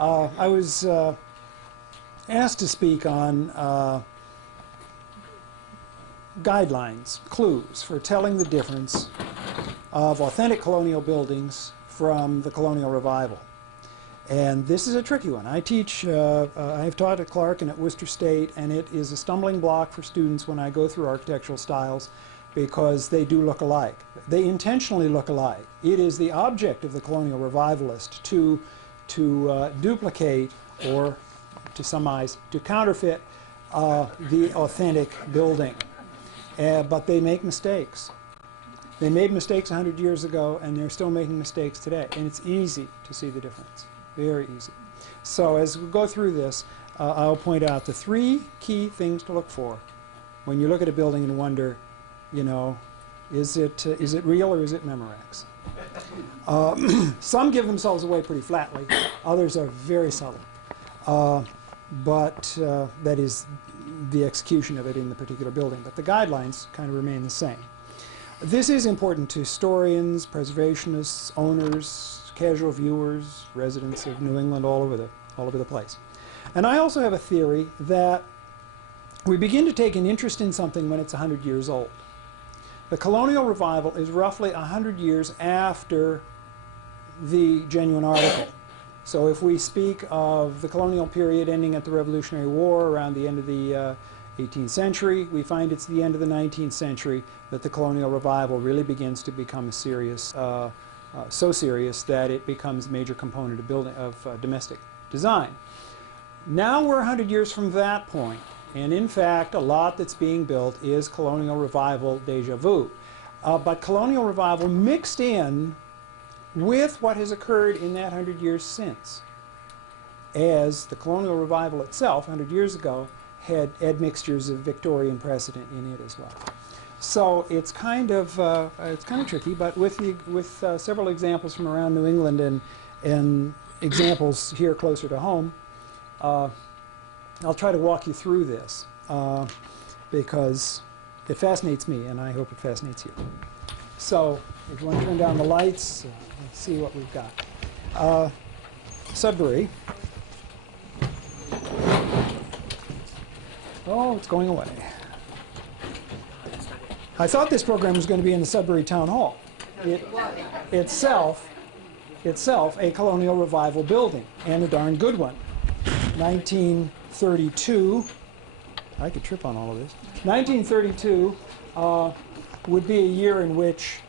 I was asked to speak on guidelines, clues for telling the difference of authentic colonial buildings from the colonial revival. And this is a tricky one. I've taught at Clark and at Worcester State, and it is a stumbling block for students when I go through architectural styles because they do look alike. They intentionally look alike. It is the object of the colonial revivalist to duplicate, or to some eyes, to counterfeit the authentic building. But they make mistakes. They made mistakes 100 years ago, and they're still making mistakes today. And it's easy to see the difference. Very easy. So as we go through this, I'll point out the three key things to look for when you look at a building and wonder, you know, is it real or is it Memorex? Some give themselves away pretty flatly. Others are very subtle. But that is the execution of it in the particular building. But the guidelines kind of remain the same. This is important to historians, preservationists, owners, casual viewers, residents of New England, all over the place. And I also have a theory that we begin to take an interest in something when it's 100 years old. The colonial revival is roughly 100 years after the genuine article. So if we speak of the colonial period ending at the Revolutionary War around the end of the 18th century, we find it's the end of the 19th century that the colonial revival really begins to become a serious, so serious that it becomes a major component of domestic design. Now we're 100 years from that point, and in fact a lot that's being built is colonial revival déjà vu. But colonial revival mixed in with what has occurred in that 100 years since, as the colonial revival itself 100 years ago had admixtures of Victorian precedent in it as well. So it's kind of tricky, but with several examples from around New England and examples here closer to home, I'll try to walk you through this because it fascinates me, and I hope it fascinates you. So if you want to turn down the lights, let's see what we've got. Sudbury. Oh, it's going away. I thought this program was going to be in the Sudbury Town Hall. Itself a colonial revival building, and a darn good one. 1932, I could trip on all of this. 1932 would be a year in which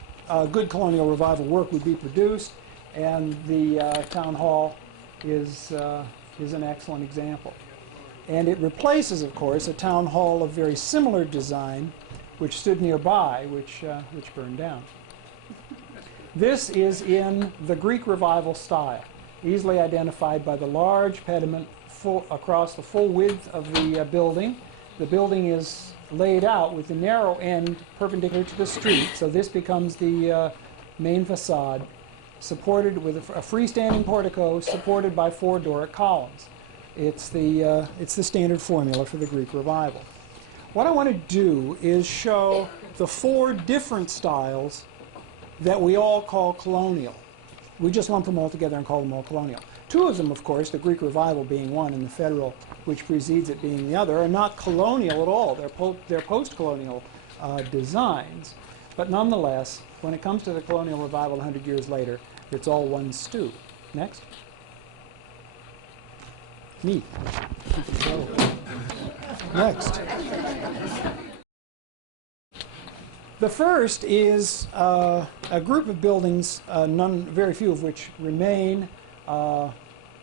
good colonial revival work would be produced, and the town hall is an excellent example. And it replaces, of course, a town hall of very similar design, which stood nearby, which burned down. This is in the Greek Revival style, easily identified by the large pediment across the full width of the building. The building is laid out with the narrow end perpendicular to the street, so this becomes the main facade, supported with a freestanding portico supported by 4 Doric columns. It's the standard formula for the Greek Revival. What I want to do is show the 4 different styles that we all call colonial. We just lump them all together and call them all colonial. 2 of them, of course, the Greek Revival being one and the Federal, which precedes it, being the other, are not colonial at all. They're post-colonial designs. But nonetheless, when it comes to the colonial revival 100 years later, it's all one stew. Next. Me. Next. The first is a group of buildings, very few of which remain,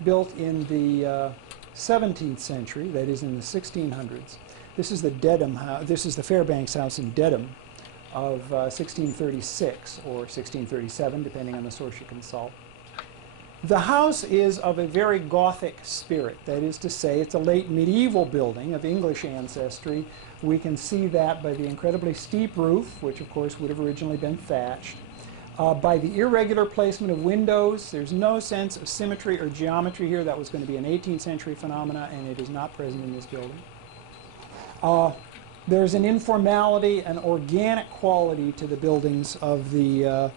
built in the 17th century, that is in the 1600s. This is the Dedham house. This is the Fairbanks house in Dedham of 1636 or 1637, depending on the source you consult. The house is of a very Gothic spirit. That is to say, it's a late medieval building of English ancestry. We can see that by the incredibly steep roof, which of course would have originally been thatched, by the irregular placement of windows. There's no sense of symmetry or geometry here. That was going to be an 18th century phenomena, and it is not present in this building. There's an informality, an organic quality to the buildings of the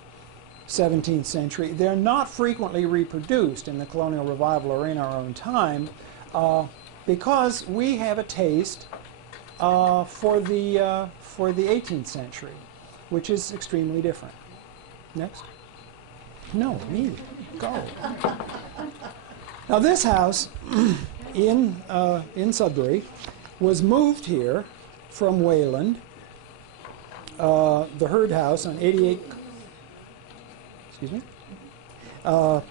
17th century. They're not frequently reproduced in the colonial revival or in our own time because we have a taste for the 18th century, which is extremely different. Next. No, me. Go. Now this house in Sudbury was moved here from Wayland. The Hurd House on 88. Excuse me. The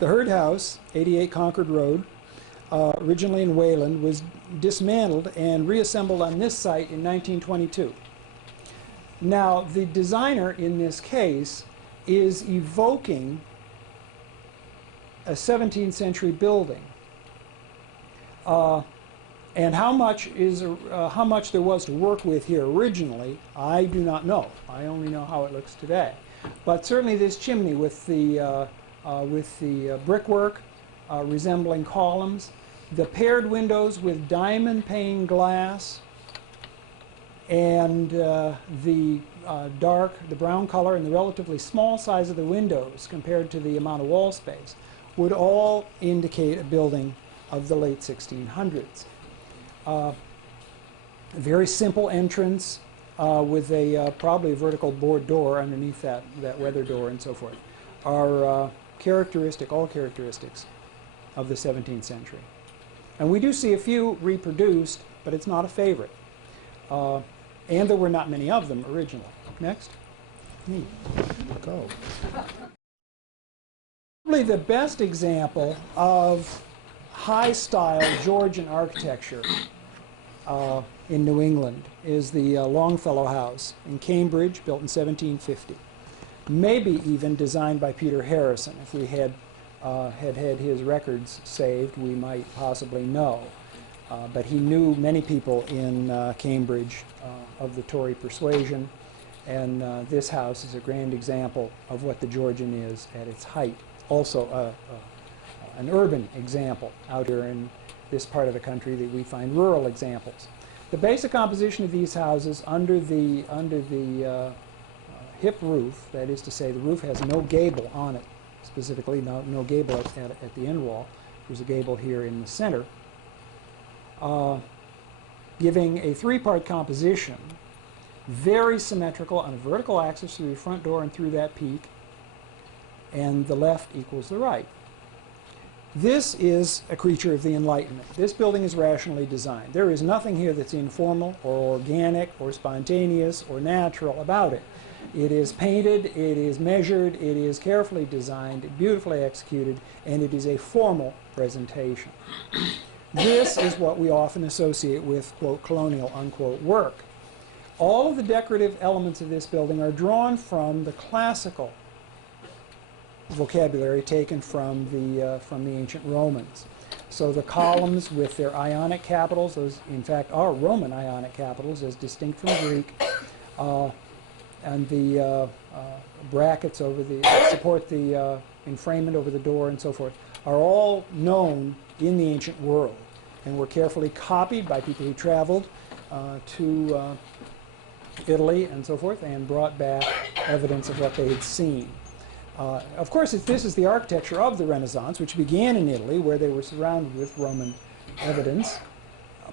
Hurd House, 88 Concord Road, originally in Wayland, was dismantled and reassembled on this site in 1922. Now, the designer in this case is evoking a 17th century building. And how much there was to work with here originally, I do not know. I only know how it looks today. But certainly this chimney with the brickwork resembling columns, the paired windows with diamond pane glass, and the brown color and the relatively small size of the windows compared to the amount of wall space would all indicate a building of the late 1600s. A very simple entrance with a probably a vertical board door underneath that weather door and so forth are all characteristics of the 17th century. And we do see a few reproduced, but it's not a favorite. And there were not many of them originally. Next. Go. Probably the best example of high-style Georgian architecture in New England is the Longfellow House in Cambridge, built in 1750. Maybe even designed by Peter Harrison. If we had had his records saved, we might possibly know. But he knew many people in Cambridge of the Tory persuasion, and this house is a grand example of what the Georgian is at its height. Also an urban example out here in this part of the country that we find rural examples. The basic composition of these houses under the hip roof, that is to say the roof has no gable on it, specifically no gable at the end wall. There's a gable here in the center, giving a three-part composition, very symmetrical on a vertical axis through the front door and through that peak, and the left equals the right. This is a creature of the Enlightenment. This building is rationally designed. There is nothing here that's informal or organic or spontaneous or natural about it. It is painted, it is measured, it is carefully designed, beautifully executed, and it is a formal presentation. This is what we often associate with, quote, colonial, unquote, work. All of the decorative elements of this building are drawn from the classical vocabulary taken from the ancient Romans. So the columns with their Ionic capitals, those in fact are Roman Ionic capitals as distinct from Greek, and the brackets over that support the enframement over the door and so forth, are all known in the ancient world and were carefully copied by people who traveled to Italy and so forth and brought back evidence of what they had seen. Of course, this is the architecture of the Renaissance, which began in Italy, where they were surrounded with Roman evidence,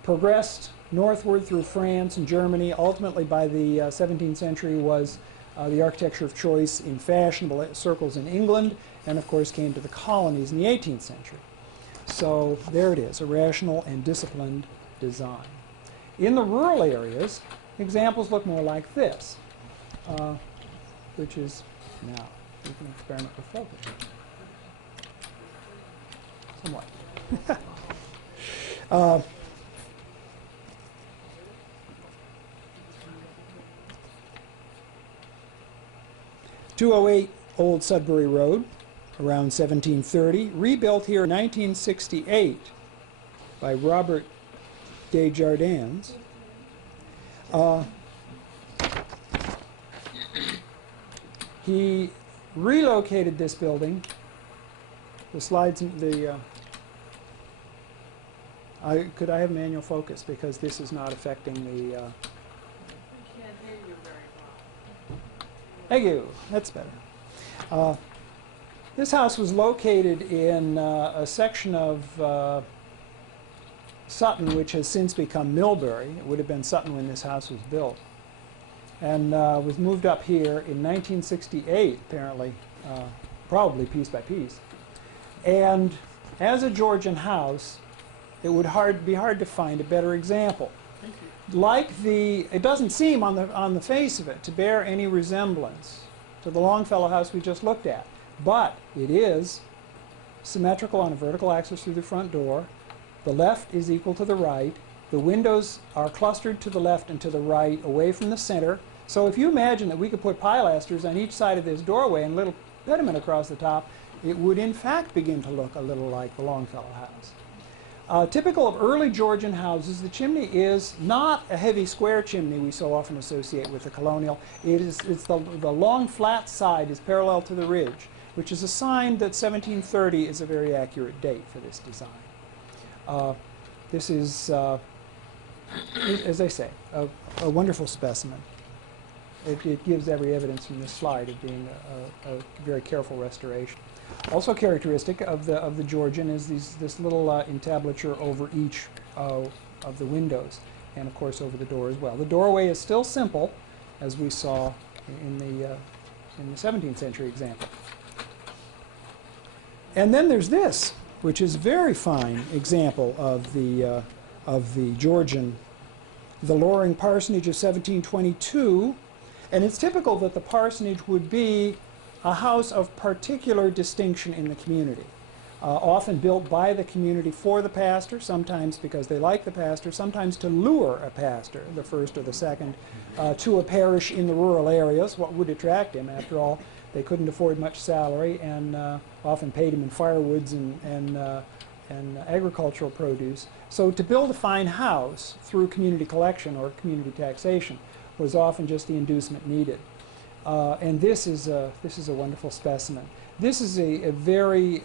progressed northward through France and Germany. Ultimately, by the 17th century, was the architecture of choice in fashionable circles in England, and of course came to the colonies in the 18th century. So there it is, a rational and disciplined design. In the rural areas, examples look more like this, which is now. We can experiment with focus. Somewhat. 208 Old Sudbury Road, around 1730. Rebuilt here in 1968 by Robert Desjardins. He relocated this building. The slides, could I have manual focus, because this is not affecting the. We can't hear you very well. Thank you. That's better. This house was located in a section of Sutton, which has since become Millbury. It would have been Sutton when this house was built. And was moved up here in 1968, apparently, probably piece by piece. And as a Georgian house, it would be hard to find a better example. It doesn't seem on the face of it to bear any resemblance to the Longfellow house we just looked at, but it is symmetrical on a vertical axis through the front door. The left is equal to the right. The windows are clustered to the left and to the right, away from the center. So if you imagine that we could put pilasters on each side of this doorway and a little pediment across the top, it would in fact begin to look a little like the Longfellow house. Typical of early Georgian houses, the chimney is not a heavy square chimney we so often associate with the colonial. It's the long flat side is parallel to the ridge, which is a sign that 1730 is a very accurate date for this design. This is, as I say, a wonderful specimen. It gives every evidence from this slide of being a very careful restoration. Also characteristic of the Georgian is this little entablature over each of the windows, and of course over the door as well. The doorway is still simple, as we saw in the 17th century example. And then there's this, which is a very fine example of the Georgian, the Loring parsonage of 1722, and it's typical that the parsonage would be a house of particular distinction in the community, often built by the community for the pastor, sometimes because they like the pastor, sometimes to lure a pastor, the first or the second, to a parish in the rural areas. What would attract him? After all, they couldn't afford much salary and often paid him in firewoods and agricultural produce. So to build a fine house through community collection or community taxation was often just the inducement needed. And this is a wonderful specimen. This is a very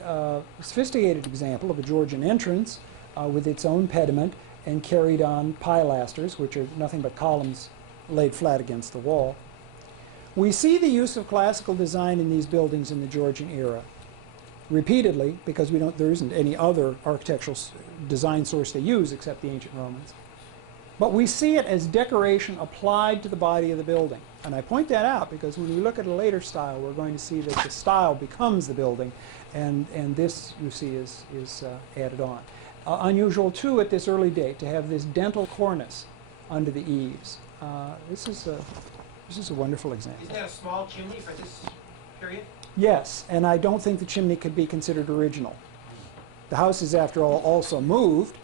sophisticated example of a Georgian entrance with its own pediment and carried on pilasters, which are nothing but columns laid flat against the wall. We see the use of classical design in these buildings in the Georgian era repeatedly, because there isn't any other architectural design source they use except the ancient Romans. But we see it as decoration applied to the body of the building. And I point that out because when we look at a later style, we're going to see that the style becomes the building, and this, you see, is added on. Unusual, too, at this early date, to have this dentil cornice under the eaves. This is a wonderful example. Isn't that a small chimney for this period? Yes, and I don't think the chimney could be considered original. The house is, after all, also moved,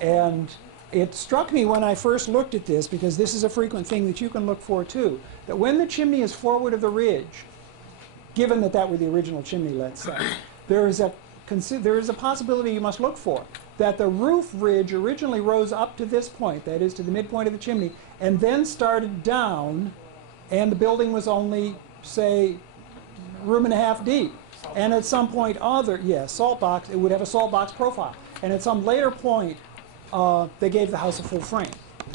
and it struck me when I first looked at this, because this is a frequent thing that you can look for too, that when the chimney is forward of the ridge, given that that were the original chimney, let's say, there is a possibility you must look for, that the roof ridge originally rose up to this point, that is to the midpoint of the chimney, and then started down, and the building was only, say, room and a half deep. And at some point salt box, it would have a salt box profile. And at some later point, they gave the house a full frame.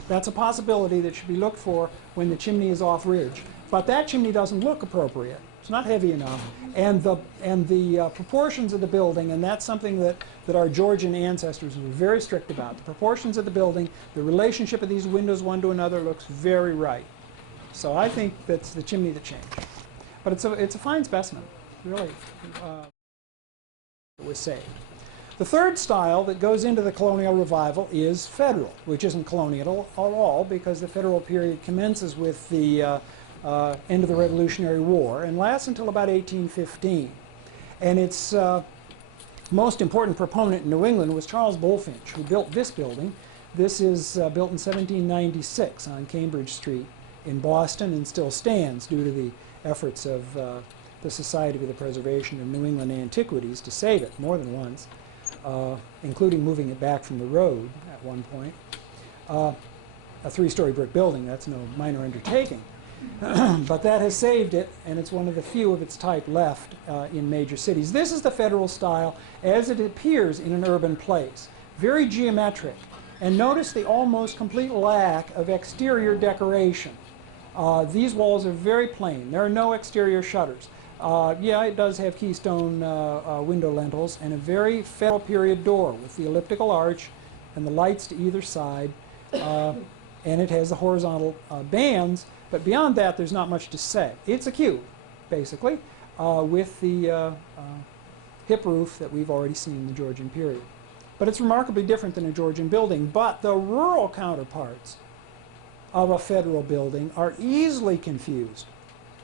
That's a possibility that should be looked for when the chimney is off ridge. But that chimney doesn't look appropriate. It's not heavy enough. And the proportions of the building, and that's something that our Georgian ancestors were very strict about. The proportions of the building, the relationship of these windows one to another looks very right. So I think that's the chimney that changed. But it's a fine specimen, really. It was saved. The third style that goes into the colonial revival is federal, which isn't colonial at all, because the federal period commences with the end of the Revolutionary War and lasts until about 1815. And its most important proponent in New England was Charles Bulfinch, who built this building. This is built in 1796 on Cambridge Street in Boston and still stands due to the efforts of the Society for the Preservation of New England Antiquities to save it more than once. Including moving it back from the road at one point. A three-story brick building, that's no minor undertaking. But that has saved it, and it's one of the few of its type left in major cities. This is the federal style as it appears in an urban place. Very geometric. And notice the almost complete lack of exterior decoration. These walls are very plain. There are no exterior shutters. Yeah, it does have keystone window lintels and a very Federal period door with the elliptical arch and the lights to either side. And it has the horizontal bands, but beyond that there's not much to say. It's a cube, basically, with the hip roof that we've already seen in the Georgian period. But it's remarkably different than a Georgian building. But the rural counterparts of a federal building are easily confused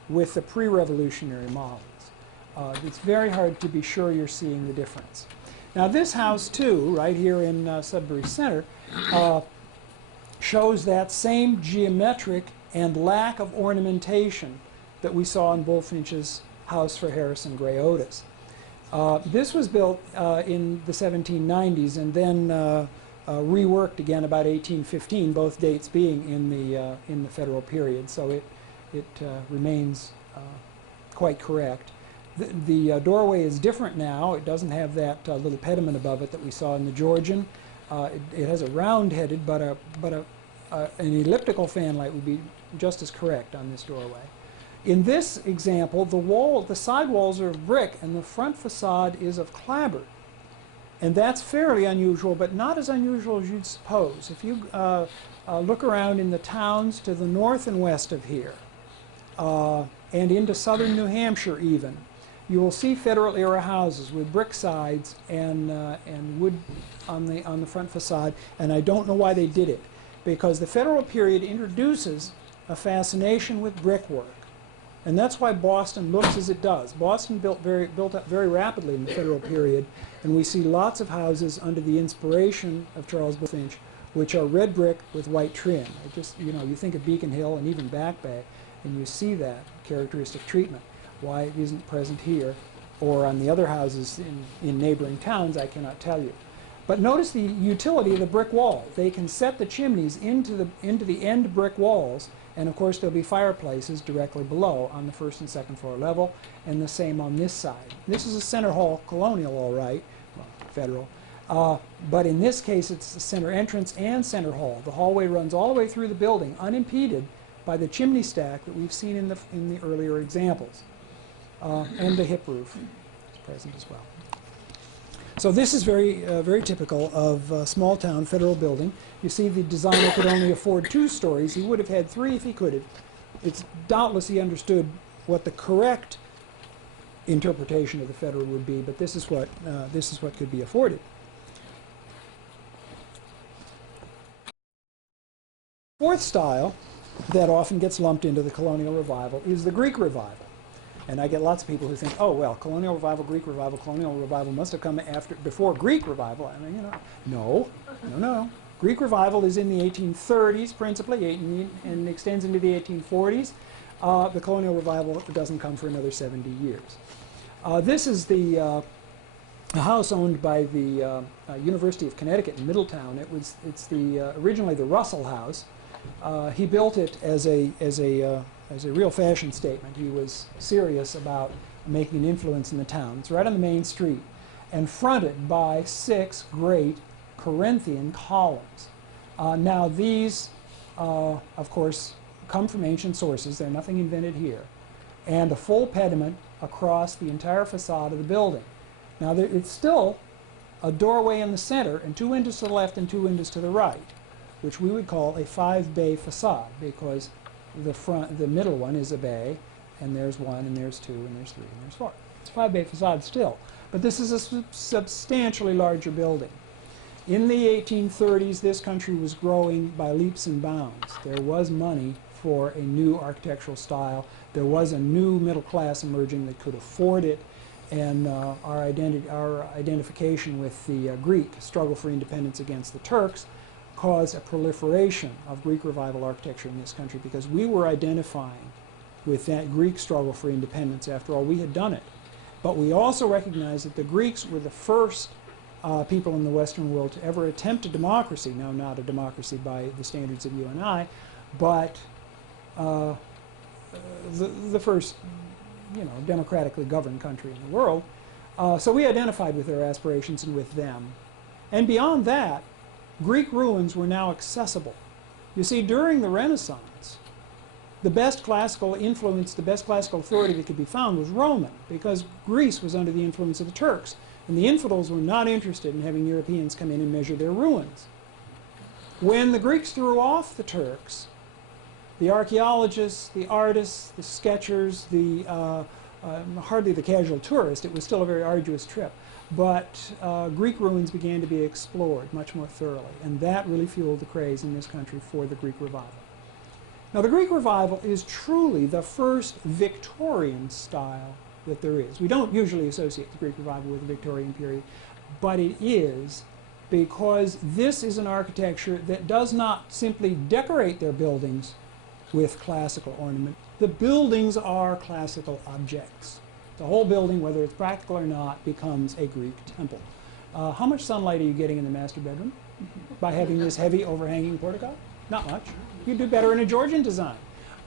with the pre-revolutionary models. It's very hard to be sure you're seeing the difference. Now this house too, right here in Sudbury Center, shows that same geometric and lack of ornamentation that we saw in Bulfinch's house for Harrison Gray Otis. This was built in the 1790s and then reworked again about 1815, both dates being in the Federal period, so it remains quite correct. The doorway is different now. It doesn't have that little pediment above it that we saw in the Georgian. It has a round-headed, but an elliptical fanlight would be just as correct on this doorway. In this example, the side walls are of brick and the front facade is of clapboard. And that's fairly unusual, but not as unusual as you'd suppose. If you look around in the towns to the north and west of here, and into southern New Hampshire even, you will see Federal-era houses with brick sides and wood on the front facade, and I don't know why they did it, because the Federal period introduces a fascination with brickwork. And that's why Boston looks as it does. Boston built up very rapidly in the Federal period, and we see lots of houses under the inspiration of Charles Bulfinch, which are red brick with white trim. It just, you know, you think of Beacon Hill and even Back Bay, and you see that characteristic treatment. Why it isn't present here or on the other houses in neighboring towns, I cannot tell you. But notice the utility of the brick wall. They can set the chimneys into the end brick walls, and of course there'll be fireplaces directly below on the first and second floor level, and the same on this side. This is a center hall colonial, all right, well, Federal. But in this case, it's the center entrance and center hall. The hallway runs all the way through the building, unimpeded by the chimney stack that we've seen in the earlier examples. And the hip roof is present as well. So this is very typical of a small-town Federal building. You see the designer could only afford 2 stories. He would have had 3 if he could have. It's doubtless he understood what the correct interpretation of the Federal would be, but this is what could be afforded. Fourth style that often gets lumped into the Colonial Revival is the Greek Revival. And I get lots of people who think, oh, well, Colonial Revival, Colonial Revival must have come before Greek Revival. I mean, you know, no. Greek Revival is in the 1830s, principally, and extends into the 1840s. The Colonial Revival doesn't come for another 70 years. This is the house owned by the University of Connecticut in Middletown. It's originally the Russell House. He built it as a real fashion statement. He was serious about making an influence in the town. It's right on the main street and fronted by 6 great Corinthian columns. Now these, of course, come from ancient sources. They're nothing invented here. And a full pediment across the entire facade of the building. Now it's still a doorway in the center and 2 windows to the left and 2 windows to the right, which we would call a 5-bay facade, because the middle one is a bay, and there's 1, and there's 2, and there's 3, and there's 4. It's a 5-bay facade still, but this is a substantially larger building. In the 1830s, this country was growing by leaps and bounds. There was money for a new architectural style. There was a new middle class emerging that could afford it, and our identification with the Greek struggle for independence against the Turks caused a proliferation of Greek Revival architecture in this country, because we were identifying with that Greek struggle for independence. After all, we had done it. But we also recognized that the Greeks were the first people in the Western world to ever attempt a democracy. Now, not a democracy by the standards of you and I, but the first, democratically governed country in the world. So we identified with their aspirations and with them. And beyond that, Greek ruins were now accessible. You see, during the Renaissance, the best classical influence, the best classical authority that could be found was Roman, because Greece was under the influence of the Turks. And the infidels were not interested in having Europeans come in and measure their ruins. When the Greeks threw off the Turks, the archaeologists, the artists, the sketchers, hardly the casual tourist, it was still a very arduous trip, but Greek ruins began to be explored much more thoroughly, and that really fueled the craze in this country for the Greek Revival. Now, the Greek Revival is truly the first Victorian style that there is. We don't usually associate the Greek Revival with the Victorian period, but it is, because this is an architecture that does not simply decorate their buildings with classical ornament. The buildings are classical objects. The whole building, whether it's practical or not, becomes a Greek temple. How much sunlight are you getting in the master bedroom by having this heavy overhanging portico? Not much. You'd do better in a Georgian design.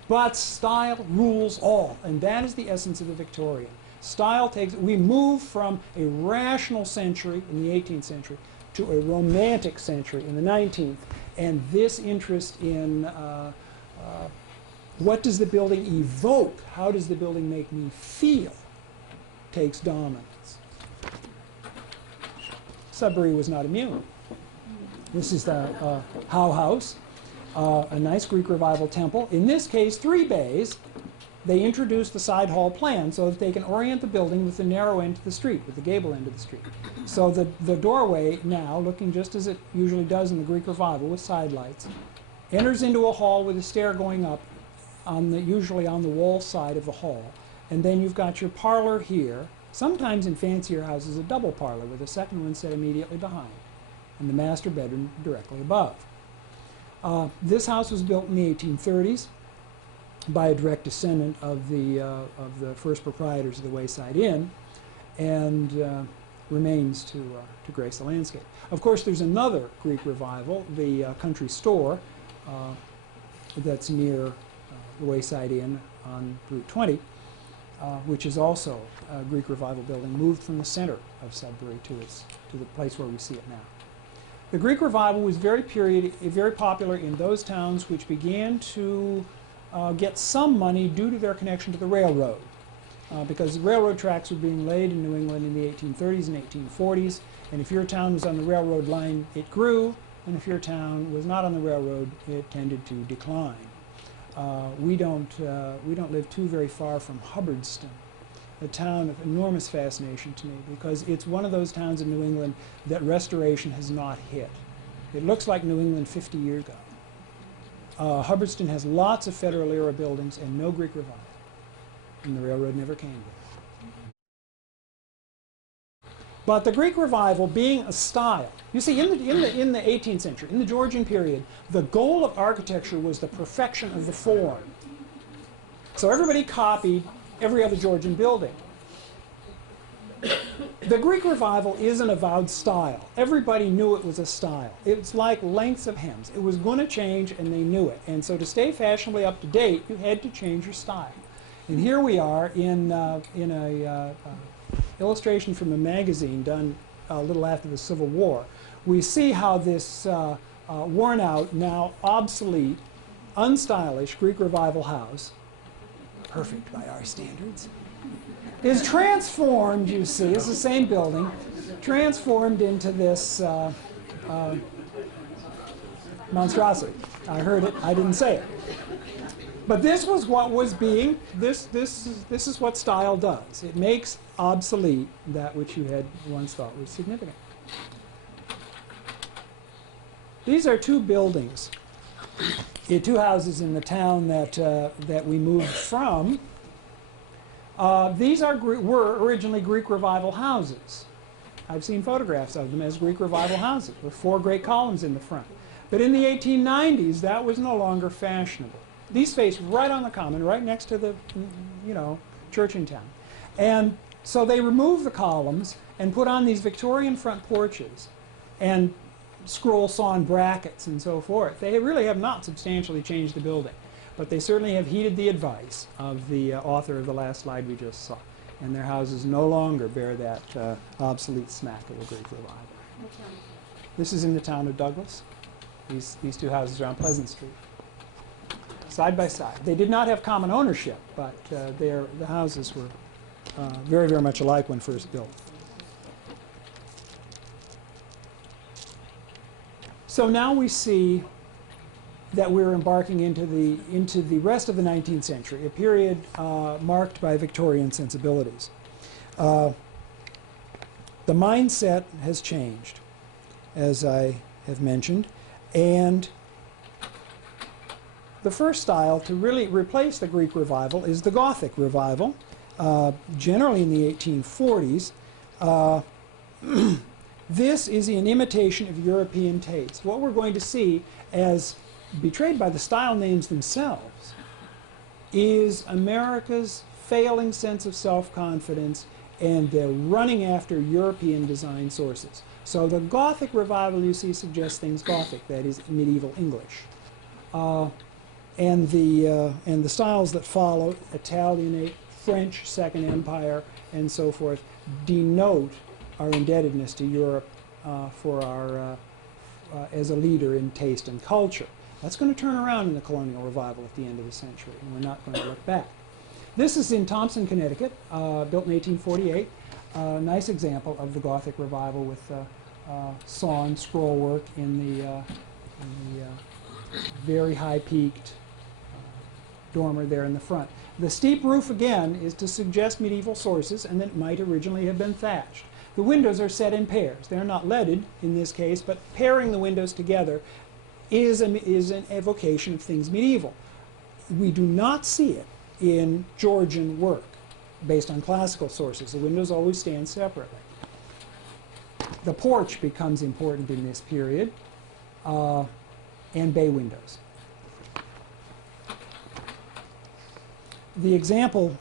But style rules all, and that is the essence of the Victorian. Style we move from a rational century in the 18th century to a romantic century in the 19th, and this interest in what does the building evoke, how does the building make me feel, takes dominance. Sudbury was not immune. This is the Howe House, a nice Greek Revival temple. In this case, 3 bays. They introduced the side hall plan so that they can orient the building with the narrow end to the street, with the gable end of the street. So the doorway now, looking just as it usually does in the Greek Revival with side lights, enters into a hall with a stair going up, usually on the wall side of the hall. And then you've got your parlor here, sometimes in fancier houses a double parlor with a second one set immediately behind, and the master bedroom directly above. This house was built in the 1830s by a direct descendant of the first proprietors of the Wayside Inn, and remains to grace the landscape. Of course, there's another Greek Revival, the country store that's near the Wayside Inn on Route 20, which is also a Greek Revival building, moved from the center of Sudbury to the place where we see it now. The Greek Revival was very popular in those towns which began to get some money due to their connection to the railroad, because railroad tracks were being laid in New England in the 1830s and 1840s, and if your town was on the railroad line, it grew, and if your town was not on the railroad, it tended to decline. We don't live too very far from Hubbardston, a town of enormous fascination to me, because it's one of those towns in New England that restoration has not hit. It looks like New England 50 years ago. Hubbardston has lots of Federal era buildings and no Greek Revival, and the railroad never came there. But the Greek Revival being a style, you see, in the 18th century, in the Georgian period, the goal of architecture was the perfection of the form. So everybody copied every other Georgian building. The Greek Revival is an avowed style. Everybody knew it was a style. It's like lengths of hems. It was going to change, and they knew it. And so to stay fashionably up to date, you had to change your style. And here we are in a illustration from a magazine done a little after the Civil War. We see how this worn out, now obsolete, unstylish Greek Revival house, perfect by our standards, is transformed, you see, it's the same building, transformed into this monstrosity. I heard it, I didn't say it. But this was what was being, this is what style does. It makes obsolete that which you had once thought was significant. These are 2 buildings, 2 houses in the town that we moved from. These were originally Greek Revival houses. I've seen photographs of them as Greek Revival houses with 4 great columns in the front. But in the 1890s, that was no longer fashionable. These face right on the common, right next to the, church in town. And so they removed the columns and put on these Victorian front porches and scroll sawn brackets and so forth. They really have not substantially changed the building, but they certainly have heeded the advice of the author of the last slide we just saw. And their houses no longer bear that obsolete smack of the Greek Revival. This is in the town of Douglas. These 2 houses are on Pleasant Street. side by side. They did not have common ownership, but the houses were very, very much alike when first built. So now we see that we're embarking into the rest of the 19th century, a period marked by Victorian sensibilities. The mindset has changed, as I have mentioned, and the first style to really replace the Greek revival is the Gothic revival, generally in the 1840s. This is an imitation of European taste. What we're going to see, as betrayed by the style names themselves, is America's failing sense of self-confidence and their running after European design sources. So the Gothic revival you see suggests things Gothic, that is medieval English. And the styles that follow, Italianate, French Second Empire, and so forth, denote our indebtedness to Europe for our as a leader in taste and culture. That's going to turn around in the colonial revival at the end of the century, and we're not going to look back. This is in Thompson, Connecticut, built in 1848. Nice example of the Gothic revival with sawn scrollwork in the very high-peaked dormer there in the front. The steep roof, again, is to suggest medieval sources, and that it might originally have been thatched. The windows are set in pairs. They're not leaded in this case, but pairing the windows together is an evocation of things medieval. We do not see it in Georgian work based on classical sources. The windows always stand separately. The porch becomes important in this period, and bay windows. The example,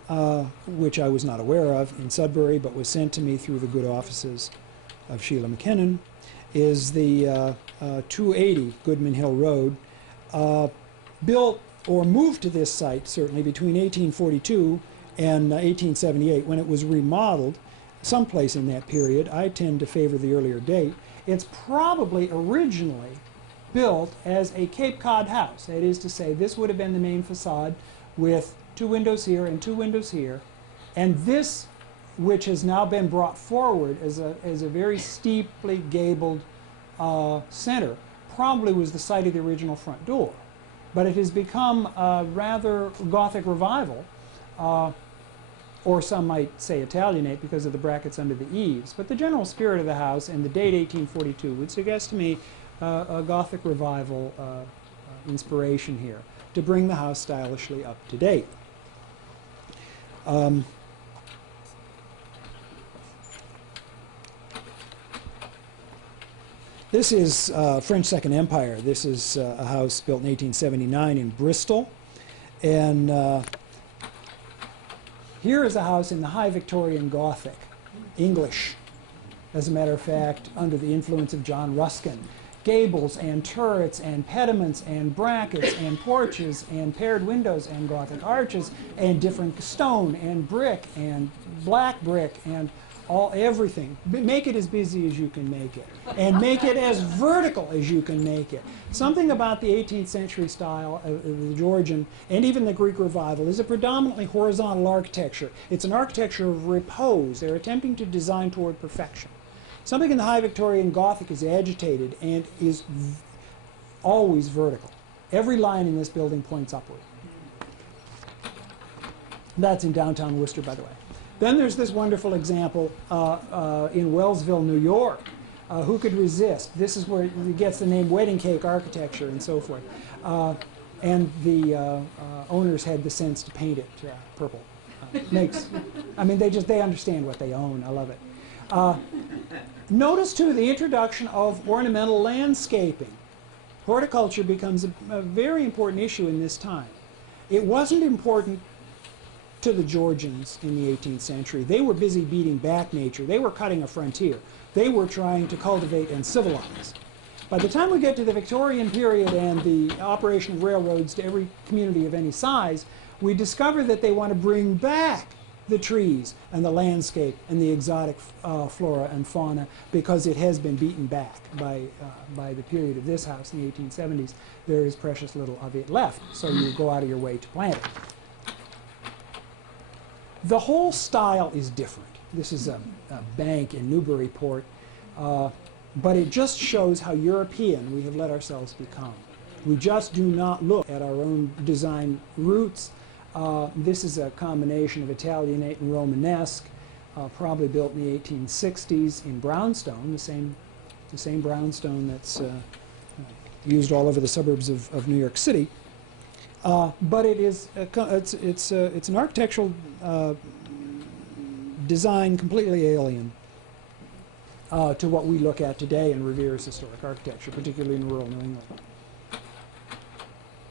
which I was not aware of in Sudbury, but was sent to me through the good offices of Sheila McKinnon, is the 280 Goodman Hill Road, built or moved to this site, certainly, between 1842 and 1878, when it was remodeled, someplace in that period. I tend to favor the earlier date. It's probably originally built as a Cape Cod house. That is to say, this would have been the main facade with 2 windows here and 2 windows here. And this, which has now been brought forward as a very steeply gabled center, probably was the site of the original front door. But it has become a rather Gothic revival, or some might say Italianate because of the brackets under the eaves. But the general spirit of the house and the date 1842 would suggest to me a Gothic revival inspiration here to bring the house stylishly up to date. This is French Second Empire. This is a house built in 1879 in Bristol. And here is a house in the High Victorian Gothic, English, as a matter of fact, under the influence of John Ruskin. Gables and turrets and pediments and brackets and porches and paired windows and Gothic arches and different stone and brick and black brick and everything. Make it as busy as you can make it, and make it as vertical as you can make it. Something about the 18th century style, the Georgian and even the Greek revival, is a predominantly horizontal architecture. It's an architecture of repose. They're attempting to design toward perfection. Something in the High Victorian Gothic is agitated and is always vertical. Every line in this building points upward. That's in downtown Worcester, by the way. Then there's this wonderful example in Wellsville, New York. Who could resist? This is where it gets the name wedding cake architecture and so forth. And the owners had the sense to paint it purple. They understand what they own. I love it. Notice, too, the introduction of ornamental landscaping. Horticulture becomes a very important issue in this time. It wasn't important to the Georgians in the 18th century. They were busy beating back nature. They were cutting a frontier. They were trying to cultivate and civilize. By the time we get to the Victorian period and the operation of railroads to every community of any size, we discover that they want to bring back the trees and the landscape and the exotic flora and fauna, because it has been beaten back by the period of this house in the 1870s. There is precious little of it left, so you go out of your way to plant it. The whole style is different. This is a bank in Newburyport, but it just shows how European we have let ourselves become. We just do not look at our own design roots. This is a combination of Italianate and Romanesque, probably built in the 1860s in brownstone, the same brownstone that's used all over the suburbs of New York City. But it is it's an architectural design completely alien to what we look at today and revere as historic architecture, particularly in rural New England.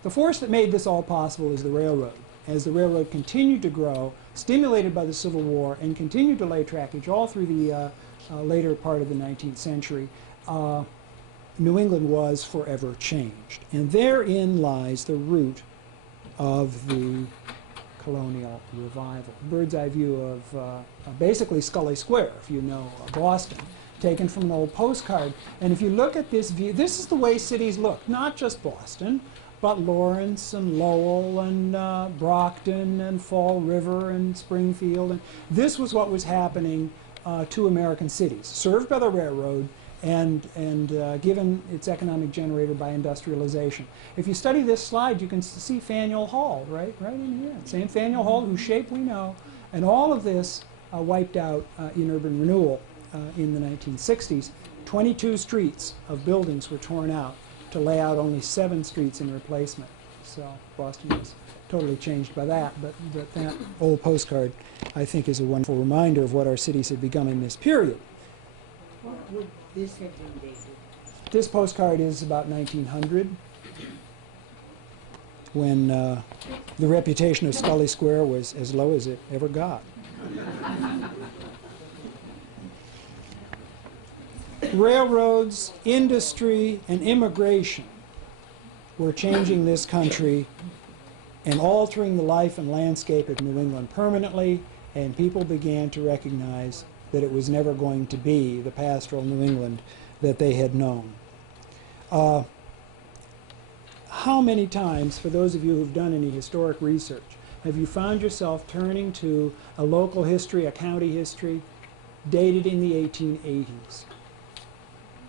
The force that made this all possible is the railroad. As the railroad continued to grow, stimulated by the Civil War, and continued to lay trackage all through the later part of the 19th century, New England was forever changed. And therein lies the root of the colonial revival. Bird's eye view of basically Scully Square, if you know Boston, taken from an old postcard. And if you look at this view, this is the way cities look, not just Boston, but Lawrence and Lowell and Brockton and Fall River and Springfield. And this was what was happening to American cities, served by the railroad and given its economic generator by industrialization. If you study this slide, you can see Faneuil Hall, right in here. Same Faneuil Hall, whose shape we know. And all of this wiped out in urban renewal in the 1960s. 22 streets of buildings were torn out to lay out only 7 streets in replacement. So Boston was totally changed by that. But that old postcard, I think, is a wonderful reminder of what our cities had become in this period. What would this have been dated? This postcard is about 1900, when the reputation of Scully Square was as low as it ever got. Railroads, industry, and immigration were changing this country and altering the life and landscape of New England permanently, and people began to recognize that it was never going to be the pastoral New England that they had known. How many times, for those of you who've done any historic research, have you found yourself turning to a local history, a county history, dated in the 1880s?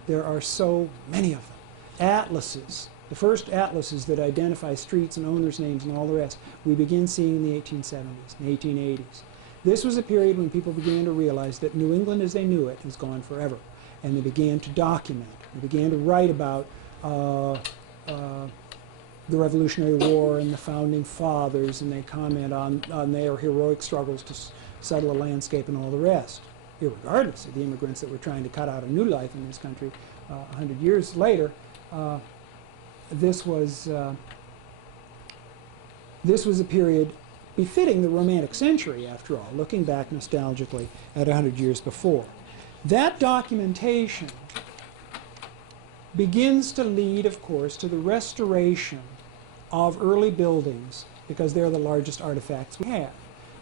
There are so many of them. Atlases, the first atlases that identify streets and owners' names and all the rest, we begin seeing in the 1870s, and 1880s. This was a period when people began to realize that New England as they knew it is gone forever. And they began to document. They began to write about the Revolutionary War and the Founding Fathers, and they comment on their heroic struggles to settle a landscape and all the rest, irregardless of the immigrants that were trying to cut out a new life in this country 100 years later. This was a period befitting the Romantic century, after all, looking back nostalgically at 100 years before. That documentation begins to lead, of course, to the restoration of early buildings, because they're the largest artifacts we have.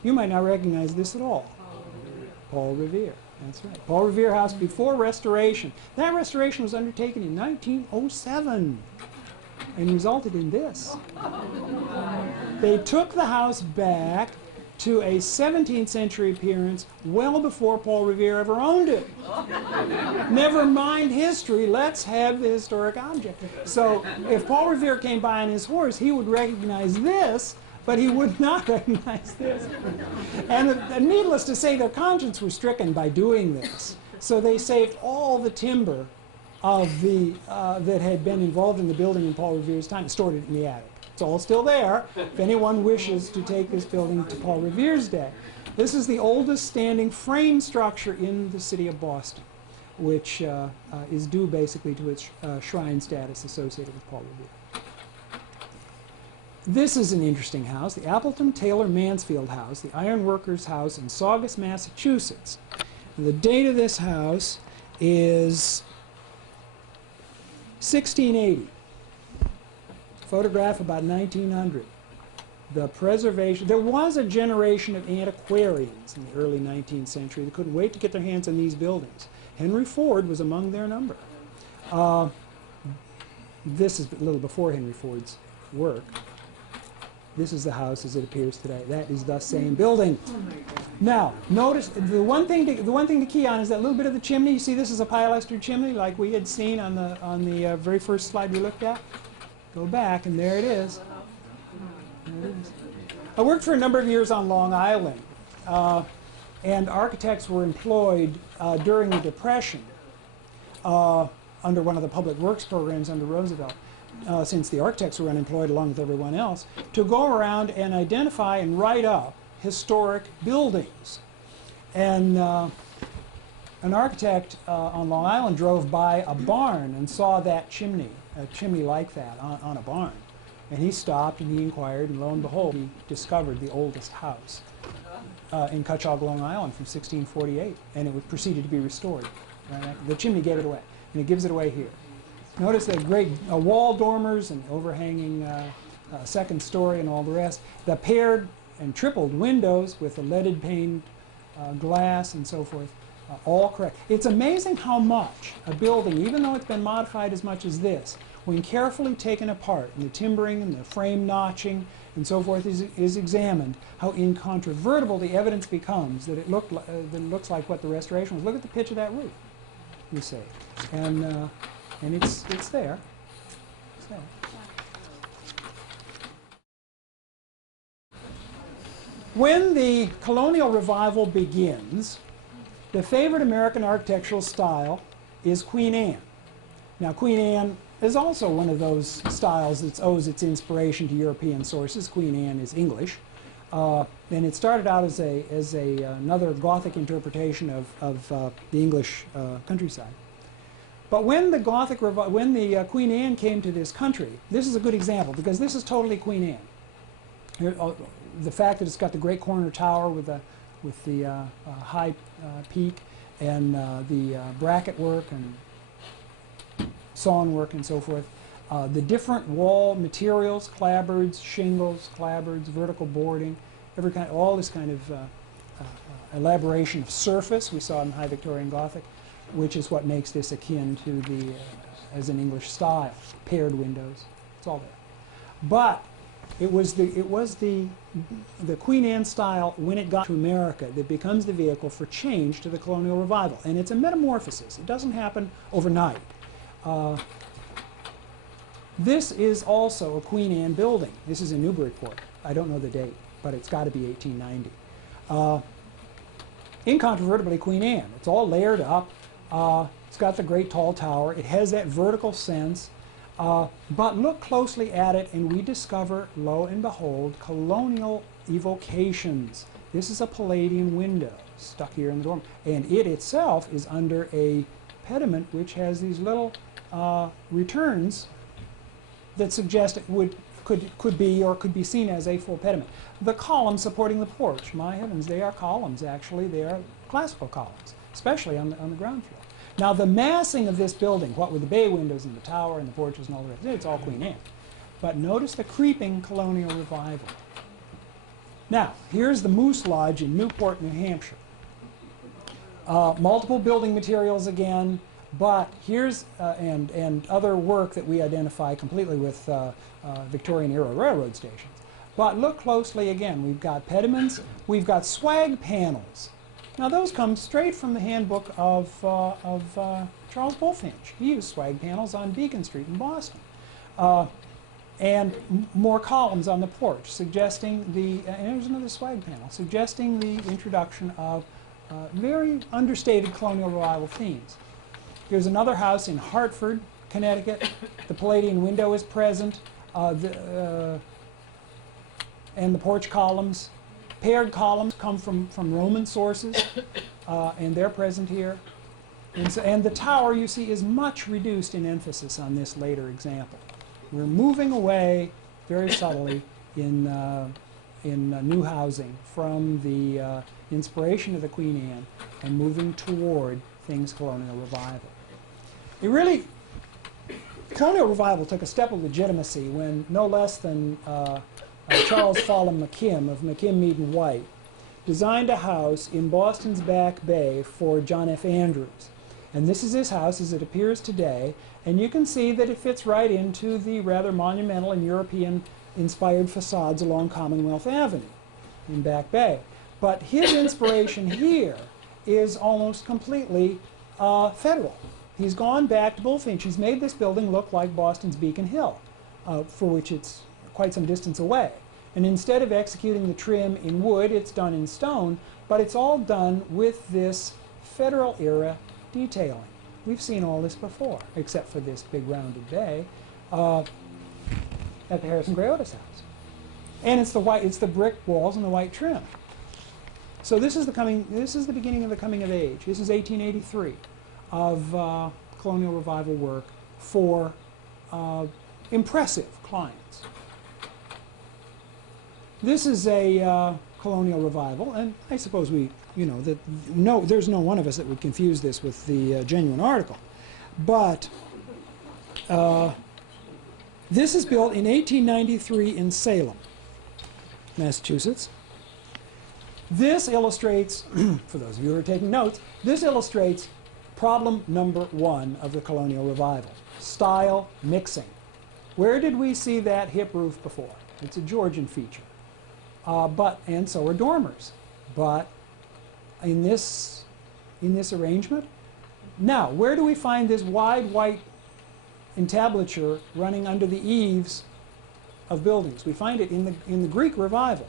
You might not recognize this at all. Paul Revere, that's right. Paul Revere House before restoration. That restoration was undertaken in 1907 and resulted in this. They took the house back to a 17th century appearance well before Paul Revere ever owned it. Never mind history, let's have the historic object. So if Paul Revere came by on his horse, he would recognize this, but he would not recognize this. And needless to say, their conscience was stricken by doing this. So they saved all the timber of the that had been involved in the building in Paul Revere's time, stored it in the attic. It's all still there if anyone wishes to take this building to Paul Revere's day. This is the oldest standing frame structure in the city of Boston, which is due basically to its shrine status associated with Paul Revere. This is an interesting house, the Appleton Taylor Mansfield House, the Ironworkers House in Saugus, Massachusetts. And the date of this house is 1680. Photograph about 1900. the preservation. There was a generation of antiquarians in the early 19th century that couldn't wait to get their hands on these buildings. Henry Ford was among their number. This is a little before Henry Ford's work. This is the house as it appears today. That is the same building. Oh my God. Now, notice the one thing to key on is that little bit of the chimney. You see, this is a pilaster chimney, like we had seen on the very first slide we looked at. Go back, and there it is. There it is. I worked for a number of years on Long Island, and architects were employed during the Depression under one of the public works programs under Roosevelt. Since the architects were unemployed along with everyone else, to go around and identify and write up historic buildings. And an architect on Long Island drove by a barn and saw that chimney, a chimney like that on a barn. And he stopped and he inquired, and lo and behold, he discovered the oldest house in Cutchogue, Long Island from 1648, and it proceeded to be restored. The chimney gave it away, and it gives it away here. Notice the great wall dormers and overhanging second story and all the rest. The paired and tripled windows with the leaded paned glass and so forth, all correct. It's amazing how much a building, even though it's been modified as much as this, when carefully taken apart and the timbering and the frame notching and so forth is examined, how incontrovertible the evidence becomes that it looks like what the restoration was. Look at the pitch of that roof, you see. And it's there. It's there. When the colonial revival begins, the favorite American architectural style is Queen Anne. Now, Queen Anne is also one of those styles that owes its inspiration to European sources. Queen Anne is English. And it started out as another Gothic interpretation of the English countryside. But when the Queen Anne came to this country, this is a good example because this is totally Queen Anne. Here, the fact that it's got the great corner tower with the high peak and the bracket work and sawn work and so forth, the different wall materials, clapboards, shingles, clapboards, vertical boarding, all this kind of elaboration of surface we saw in High Victorian Gothic, which is what makes this akin to the, as an English style, paired windows. It's all there. But it was the Queen Anne style when it got to America that becomes the vehicle for change to the colonial revival. And it's a metamorphosis. It doesn't happen overnight. This is also a Queen Anne building. This is in Newburyport. I don't know the date, but it's got to be 1890. Incontrovertibly Queen Anne. It's all layered up. It's got the great tall tower. It has that vertical sense. But look closely at it and we discover, lo and behold, colonial evocations. This is a Palladian window stuck here in the dormer. And it itself is under a pediment which has these little returns that suggest it could be seen as a full pediment. The columns supporting the porch, my heavens, they are columns actually. They are classical columns, especially on the ground floor. Now the massing of this building, what with the bay windows and the tower and the porches and all the rest, it's all Queen Anne. But notice the creeping colonial revival. Now, here's the Moose Lodge in Newport, New Hampshire. Multiple building materials again, but here's, and other work that we identify completely with Victorian era railroad stations. But look closely again. We've got pediments, we've got swag panels. Now those come straight from the handbook of Charles Bulfinch. He used swag panels on Beacon Street in Boston. And more columns on the porch, suggesting and there's another swag panel, suggesting the introduction of very understated colonial revival themes. Here's another house in Hartford, Connecticut. The Palladian window is present, and the porch columns. Paired columns come from Roman sources, and they're present here. And the tower, you see, is much reduced in emphasis on this later example. We're moving away very subtly in new housing from the inspiration of the Queen Anne and moving toward things colonial revival. Colonial revival took a step of legitimacy when no less than Charles Follen McKim of McKim, Mead and White, designed a house in Boston's Back Bay for John F. Andrews. And this is his house as it appears today, and you can see that it fits right into the rather monumental and European-inspired facades along Commonwealth Avenue in Back Bay. But his inspiration here is almost completely federal. He's gone back to Bullfinch. He's made this building look like Boston's Beacon Hill, for which it's quite some distance away. And instead of executing the trim in wood, it's done in stone, but it's all done with this federal-era detailing. We've seen all this before, except for this big rounded bay at the Harrison Gray Otis house. And it's the brick walls and the white trim. So this is the beginning of the coming of age. This is 1883 of colonial revival work for impressive clients. This is a colonial revival, and I suppose there's no one of us that would confuse this with the genuine article. But this is built in 1893 in Salem, Massachusetts. This illustrates, for those of you who are taking notes, this illustrates problem number one of the colonial revival: style mixing. Where did we see that hip roof before? It's a Georgian feature. And so are dormers. But in this arrangement, now where do we find this wide white entablature running under the eaves of buildings? We find it in the Greek revival,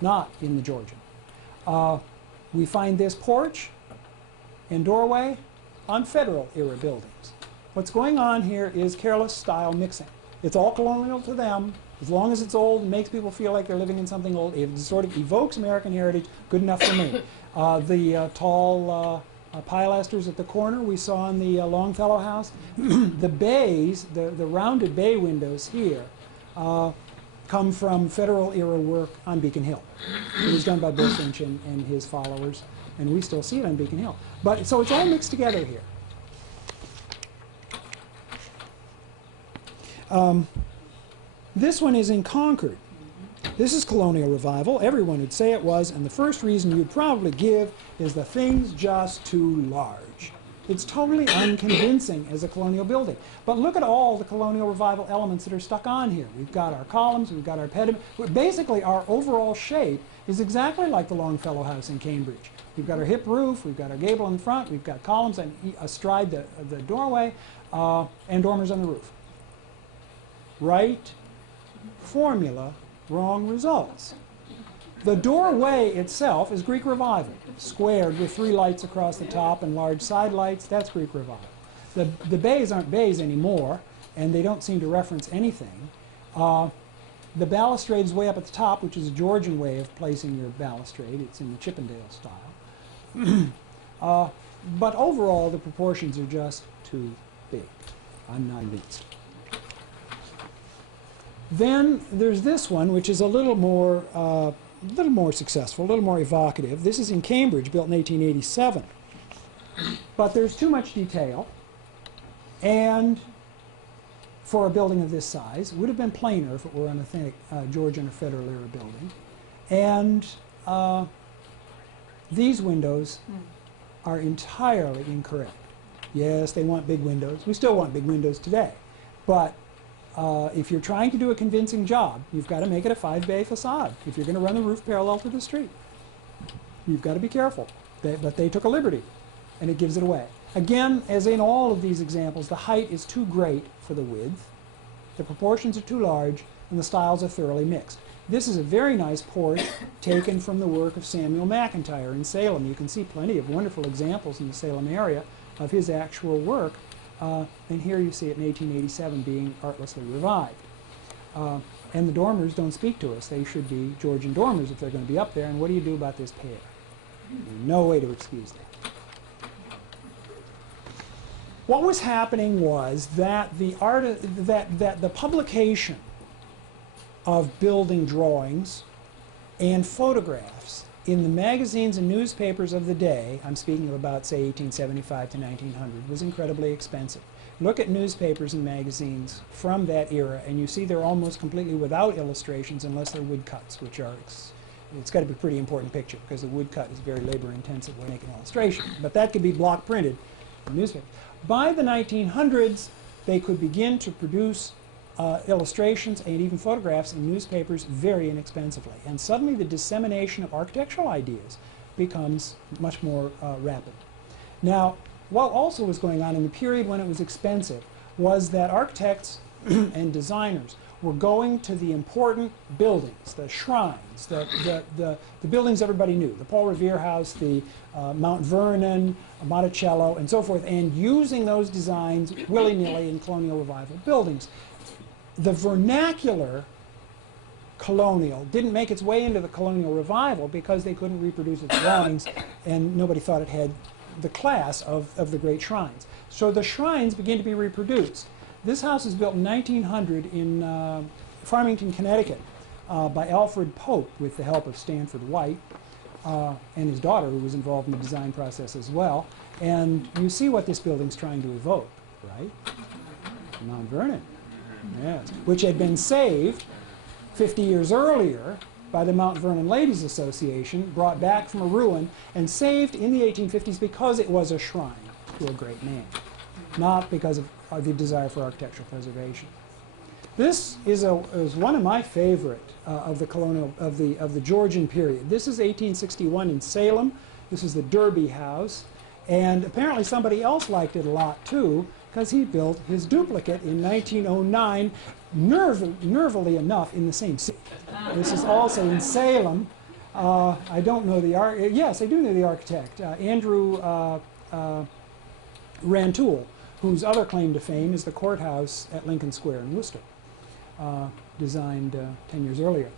not in the Georgian. We find this porch and doorway on federal era buildings. What's going on here is careless style mixing. It's all colonial to them. As long as it's old and makes people feel like they're living in something old, it sort of evokes American heritage, good enough for me. The tall pilasters at the corner we saw in the Longfellow house. The bays, the rounded bay windows here, come from federal era work on Beacon Hill. It was done by Bullfinch and his followers, and we still see it on Beacon Hill. So it's all mixed together here. This one is in Concord. This is colonial revival. Everyone would say it was, and the first reason you'd probably give is the thing's just too large. It's totally unconvincing as a colonial building. But look at all the colonial revival elements that are stuck on here. We've got our columns, we've got our pediment. Basically, our overall shape is exactly like the Longfellow house in Cambridge. We've got our hip roof, we've got our gable in the front, we've got columns astride the doorway, and dormers on the roof. Right formula, wrong results. The doorway itself is Greek revival, squared with 3 lights across the top and large side lights. That's Greek revival. The bays aren't bays anymore, and they don't seem to reference anything. The balustrade is way up at the top, which is a Georgian way of placing your balustrade. It's in the Chippendale style. But overall, the proportions are just too big. I'm not convinced. Then there's this one, which is a little more successful, a little more evocative. This is in Cambridge, built in 1887. But there's too much detail, and for a building of this size, it would have been plainer if it were an authentic Georgian or Federal era building. And these windows are entirely incorrect. Yes, they want big windows. We still want big windows today. But if you're trying to do a convincing job, you've got to make it a 5-bay facade if you're going to run the roof parallel to the street. You've got to be careful. But they took a liberty, and it gives it away. Again, as in all of these examples, the height is too great for the width, the proportions are too large, and the styles are thoroughly mixed. This is a very nice porch taken from the work of Samuel McIntyre in Salem. You can see plenty of wonderful examples in the Salem area of his actual work. And here you see it in 1887 being artlessly revived. And the dormers don't speak to us. They should be Georgian dormers if they're going to be up there. And what do you do about this pair? No way to excuse that. What was happening was that the publication of building drawings and photographs in the magazines and newspapers of the day, I'm speaking of about, say, 1875 to 1900, was incredibly expensive. look at newspapers and magazines from that era, and you see they're almost completely without illustrations unless they're woodcuts, which are, it's got to be a pretty important picture because the woodcut is a very labor-intensive way to make an illustration. But that could be block printed in newspapers. By the 1900s, they could begin to produce illustrations and even photographs in newspapers very inexpensively. And suddenly the dissemination of architectural ideas becomes much more rapid. Now, what also was going on in the period when it was expensive was that architects and designers were going to the important buildings, the shrines, the buildings everybody knew, the Paul Revere House, the Mount Vernon, Monticello, and so forth, and using those designs willy-nilly in colonial revival buildings. The vernacular colonial didn't make its way into the colonial revival because they couldn't reproduce its drawings, and nobody thought it had the class of the great shrines. So the shrines began to be reproduced. This house was built in 1900 in Farmington, Connecticut by Alfred Pope with the help of Stanford White and his daughter, who was involved in the design process as well. And you see what this building's trying to evoke, right? Mount Vernon, yes, which had been saved 50 years earlier by the Mount Vernon Ladies Association, brought back from a ruin and saved in the 1850s because it was a shrine to a great man, not because of the desire for architectural preservation. This is one of my favorite of the colonial of the Georgian period. This is 1861 in Salem. This is the Derby House, and apparently somebody else liked it a lot too, because he built his duplicate in 1909, nervily enough, in the same city. This is also in Salem. I don't know the yes, I do know the architect, Andrew Rantoul, whose other claim to fame is the courthouse at Lincoln Square in Worcester, designed 10 years earlier.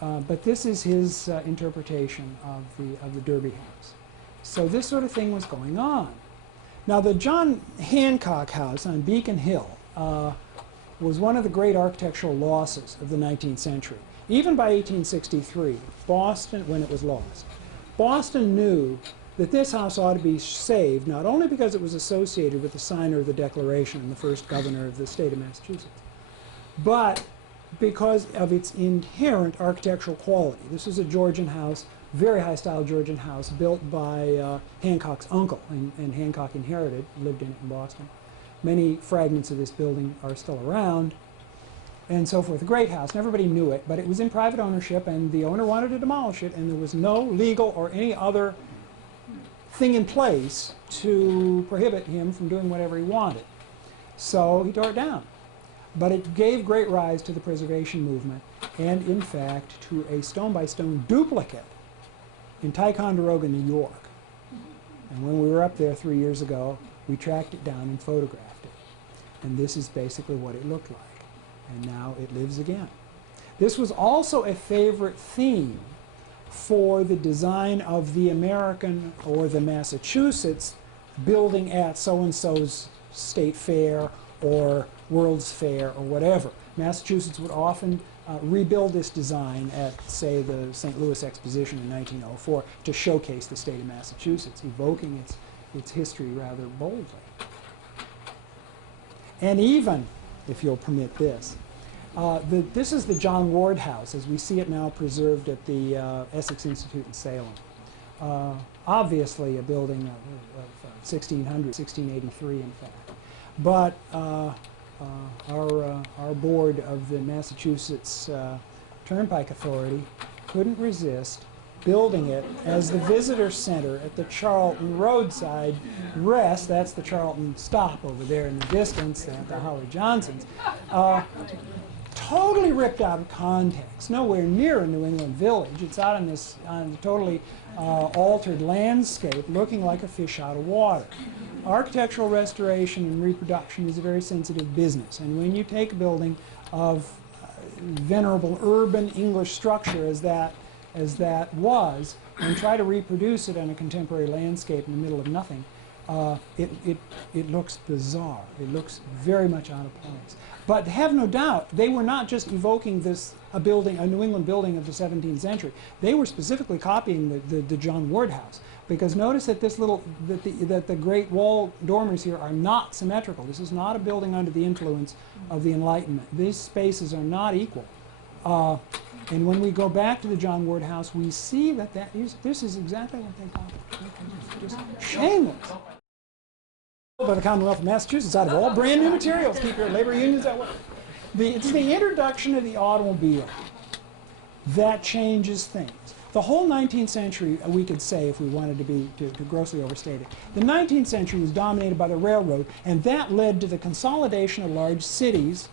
But this is his interpretation of the Derby House. So this sort of thing was going on. Now, the John Hancock House on Beacon Hill was one of the great architectural losses of the 19th century. Even by 1863, Boston, when it was lost, Boston knew that this house ought to be saved, not only because it was associated with the signer of the Declaration and the first governor of the state of Massachusetts, but because of its inherent architectural quality. This was a Georgian house, very high-style Georgian house, built by Hancock's uncle, and Hancock inherited, lived in it in Boston. Many fragments of this building are still around, and so forth. A great house, and everybody knew it, but it was in private ownership, and the owner wanted to demolish it, and there was no legal or any other thing in place to prohibit him from doing whatever he wanted. So he tore it down. But it gave great rise to the preservation movement, and in fact to a stone-by-stone duplicate in Ticonderoga, New York. And when we were up there 3 years ago, we tracked it down and photographed it. And this is basically what it looked like. And now it lives again. This was also a favorite theme for the design of the American or the Massachusetts building at so-and-so's state fair or World's Fair or whatever. Massachusetts would often rebuild this design at, say, the St. Louis Exposition in 1904 to showcase the state of Massachusetts, evoking its history rather boldly. And even, if you'll permit this, this is the John Ward House, as we see it now preserved at the Essex Institute in Salem. Obviously a building of 1600, 1683 in fact. But our board of the Massachusetts Turnpike Authority couldn't resist building it as the visitor center at the Charlton roadside rest. That's the Charlton stop over there in the distance, the Howard Johnson's. Totally ripped out of context, nowhere near a New England village. It's out on a totally altered landscape looking like a fish out of water. Architectural restoration and reproduction is a very sensitive business, and when you take a building of venerable urban English structure as that was and try to reproduce it on a contemporary landscape in the middle of nothing, it looks bizarre. It looks very much out of place. But have no doubt, they were not just evoking this a New England building of the 17th century. They were specifically copying the John Ward house, because notice that that the great wall dormers here are not symmetrical. This is not a building under the influence of the Enlightenment. These spaces are not equal. And when we go back to the John Ward house, we see that this is exactly what they copied. Just shameless. By the Commonwealth of Massachusetts, out of all brand new materials, keep your labor unions at work. It's the introduction of the automobile that changes things. The whole 19th century, we could say, if we wanted to grossly overstate it, the 19th century was dominated by the railroad, and that led to the consolidation of large cities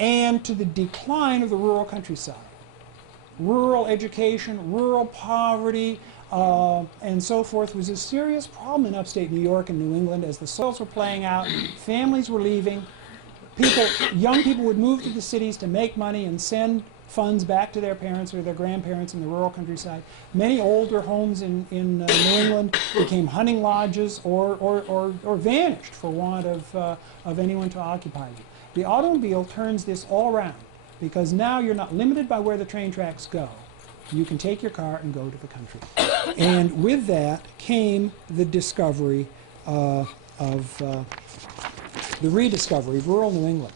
and to the decline of the rural countryside. Rural education, rural poverty, and so forth was a serious problem in upstate New York and New England as the soils were playing out, families were leaving, young people would move to the cities to make money and send funds back to their parents or their grandparents in the rural countryside. Many older homes in New England became hunting lodges or vanished for want of anyone to occupy them. The automobile turns this all around, because now you're not limited by where the train tracks go. You can take your car and go to the country. And with that came the discovery the rediscovery of rural New England.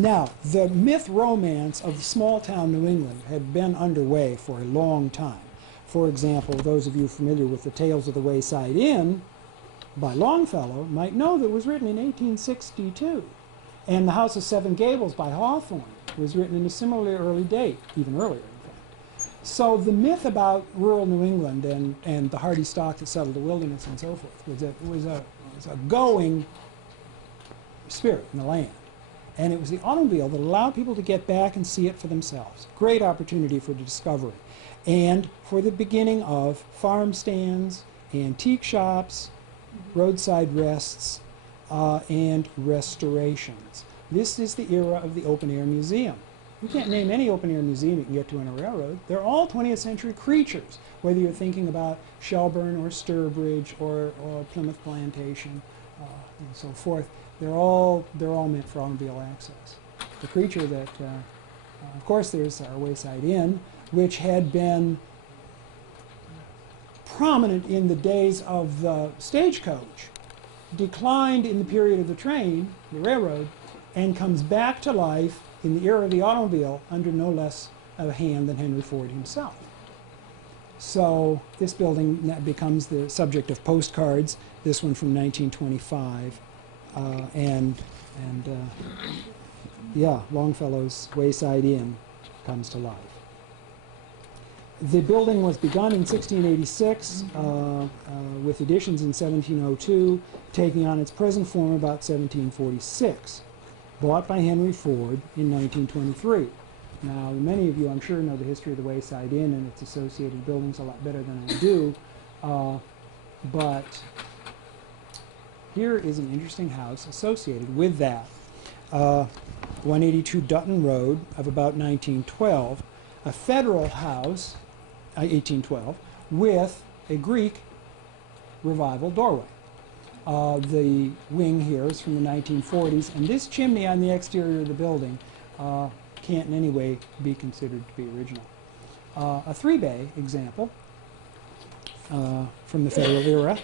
Now, the myth romance of small town New England had been underway for a long time. For example, those of you familiar with the Tales of the Wayside Inn by Longfellow might know that it was written in 1862. And The House of Seven Gables by Hawthorne was written in a similarly early date, even earlier, in fact. So the myth about rural New England and the hardy stock that settled the wilderness and so forth was a going spirit in the land. And it was the automobile that allowed people to get back and see it for themselves. Great opportunity for discovery. And for the beginning of farm stands, antique shops, roadside rests, and restorations. This is the era of the open-air museum. You can't name any open-air museum you can get to on a railroad. They're all 20th century creatures, whether you're thinking about Shelburne or Sturbridge or Plymouth Plantation and so forth. They're all meant for automobile access. The creature that, of course, there's our Wayside Inn, which had been prominent in the days of the stagecoach, declined in the period of the train, the railroad, and comes back to life in the era of the automobile under no less of a hand than Henry Ford himself. So this building becomes the subject of postcards, this one from 1925, yeah, Longfellow's Wayside Inn comes to life. The building was begun in 1686 with additions in 1702, taking on its present form about 1746. Bought by Henry Ford in 1923. Now, many of you, I'm sure, know the history of the Wayside Inn and its associated buildings a lot better than I do, but here is an interesting house associated with that. 182 Dutton Road of about 1912, a federal house, 1812, with a Greek revival doorway. The wing here is from the 1940s, and this chimney on the exterior of the building can't in any way be considered to be original. A three-bay example from the Federal era,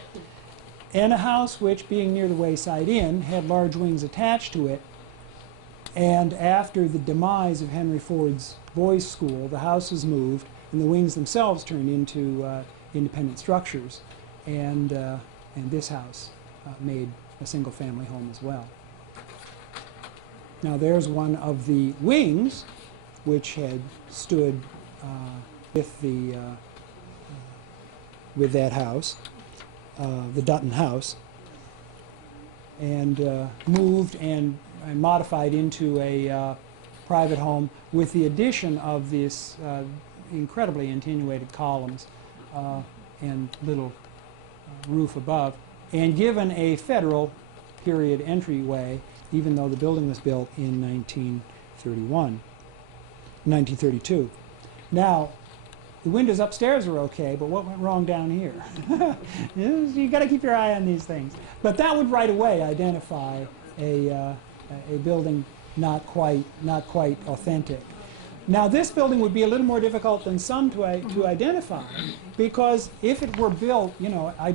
and a house which, being near the Wayside Inn, had large wings attached to it, and after the demise of Henry Ford's boys' school, the house was moved, and the wings themselves turned into independent structures, and this house made a single-family home as well. Now there's one of the wings which had stood with that house, the Dutton house, and moved and modified into a private home with the addition of this incredibly attenuated columns and little roof above, and given a federal period entryway, even though the building was built in 1932. Now, The windows upstairs are okay, but what went wrong down here? You got to keep your eye on these things. But that would right away identify a building not quite authentic. Now this building would be a little more difficult than some to identify, because if it were built, you know, I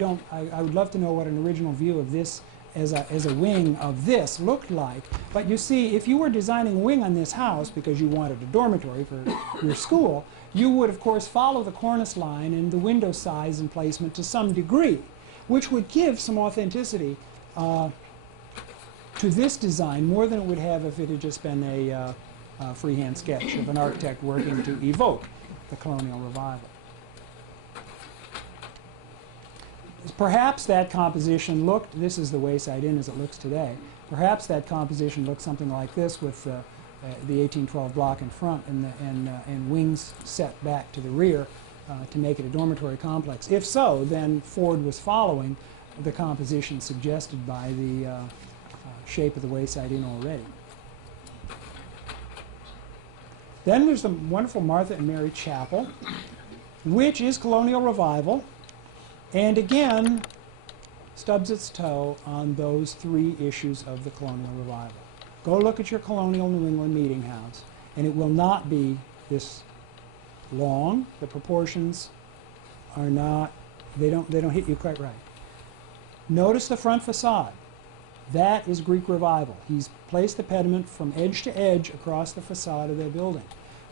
would love to know what an original view of this as a wing of this looked like. But you see, if you were designing a wing on this house because you wanted a dormitory for your school, you would of course follow the cornice line and the window size and placement to some degree, which would give some authenticity to this design more than it would have if it had just been a freehand sketch of an architect working to evoke the colonial revival. Perhaps that composition looked, this is the Wayside Inn as it looks today, perhaps that composition looked something like this with the 1812 block in front and wings set back to the rear to make it a dormitory complex. If so, then Ford was following the composition suggested by the shape of the Wayside Inn already. Then there's the wonderful Martha and Mary Chapel, which is colonial revival, and again stubs its toe on those three issues of the colonial revival. Go look at your colonial New England meeting house, and it will not be this long. The proportions are not, they don't hit you quite right. Notice the front facade. That is Greek revival. He's placed the pediment from edge to edge across the facade of the building.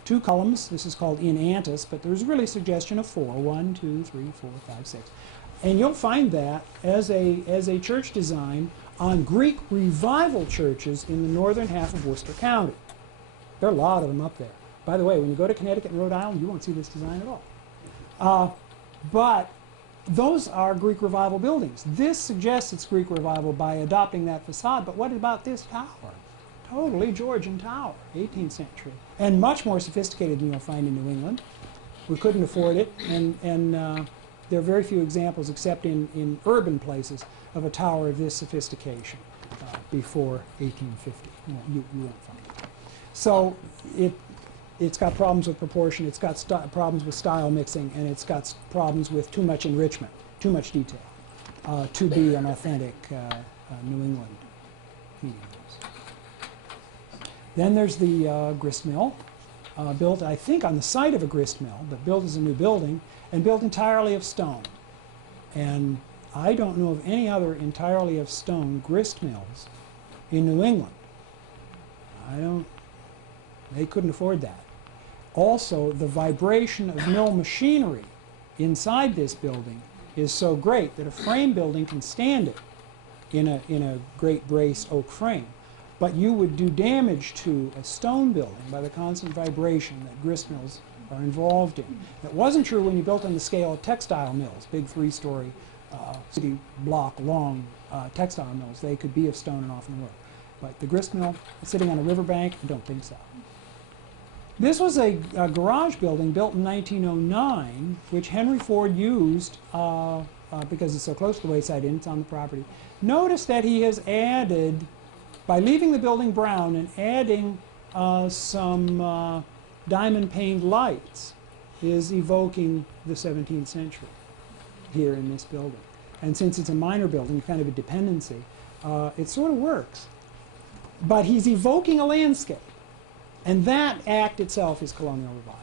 Two columns, this is called in antis, but there's really a suggestion of four. 1, 2, 3, 4, 5, 6. And you'll find that as a church design on Greek revival churches in the northern half of Worcester County. There are a lot of them up there. By the way, when you go to Connecticut and Rhode Island, you won't see this design at all. But those are Greek revival buildings. This suggests it's Greek revival by adopting that facade, but what about this tower? Totally Georgian tower, 18th century, and much more sophisticated than you'll find in New England. We couldn't afford it, and there are very few examples, except in urban places, of a tower of this sophistication before 1850. You won't find it. So it's got problems with proportion, it's got problems with style mixing, and it's got problems with too much enrichment, too much detail to be an authentic New England meeting house. Then there's the grist mill, built, I think, on the site of a grist mill, but built as a new building, and built entirely of stone. And I don't know of any other entirely of stone grist mills in New England. They couldn't afford that. Also, the vibration of mill machinery inside this building is so great that a frame building can stand it in a great braced oak frame. But you would do damage to a stone building by the constant vibration that grist mills are involved in. That wasn't true when you built on the scale of textile mills, big 3-story city block long textile mills. They could be of stone and often were. But the grist mill sitting on a riverbank, I don't think so. This was a garage building built in 1909, which Henry Ford used because it's so close to the Wayside Inn, it's on the property. Notice that he has added, by leaving the building brown and adding some diamond paned lights, is evoking the 17th century here in this building. And since it's a minor building, kind of a dependency, it sort of works. But he's evoking a landscape. And that act itself is colonial revival.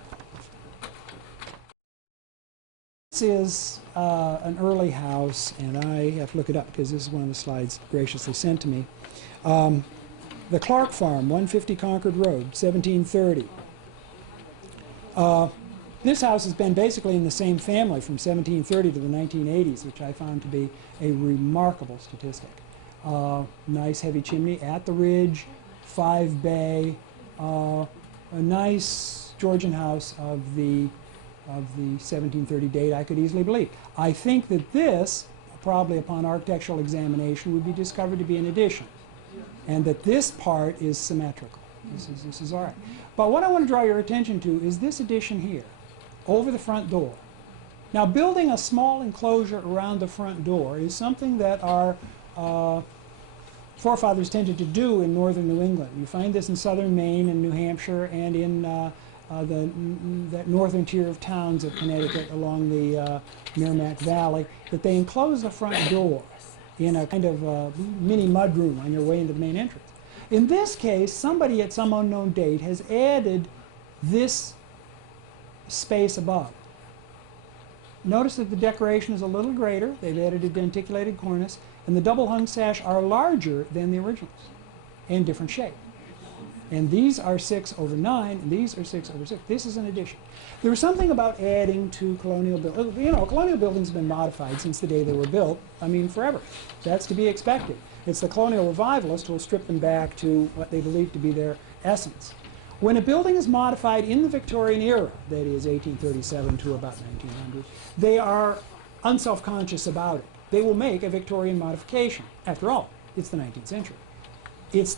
This is an early house, and I have to look it up because this is one of the slides graciously sent to me. The Clark Farm, 150 Concord Road, 1730. This house has been basically in the same family from 1730 to the 1980s, which I found to be a remarkable statistic. Nice heavy chimney at the ridge, 5-bay, a nice Georgian house of the 1730 date, I could easily believe. I think that this, probably upon architectural examination, would be discovered to be an addition, and that this part is symmetrical. This is all right. But what I want to draw your attention to is this addition here, over the front door. Now, building a small enclosure around the front door is something that our forefathers tended to do in northern New England. You find this in southern Maine and New Hampshire and in that northern tier of towns of Connecticut along the Merrimack Valley, that they enclose the front door in a kind of mini mudroom on your way into the main entrance. In this case, somebody at some unknown date has added this space above. Notice that the decoration is a little greater. They've added a denticulated cornice, and the double hung sash are larger than the originals and different shape. And these are 6/9, and these are 6/6. This is an addition. There was something about adding to colonial buildings. You know, colonial buildings have been modified since the day they were built. I mean, forever. That's to be expected. It's the colonial revivalists who will strip them back to what they believe to be their essence. When a building is modified in the Victorian era, that is 1837 to about 1900, they are unselfconscious about it. They will make a Victorian modification. After all, it's the 19th century. It's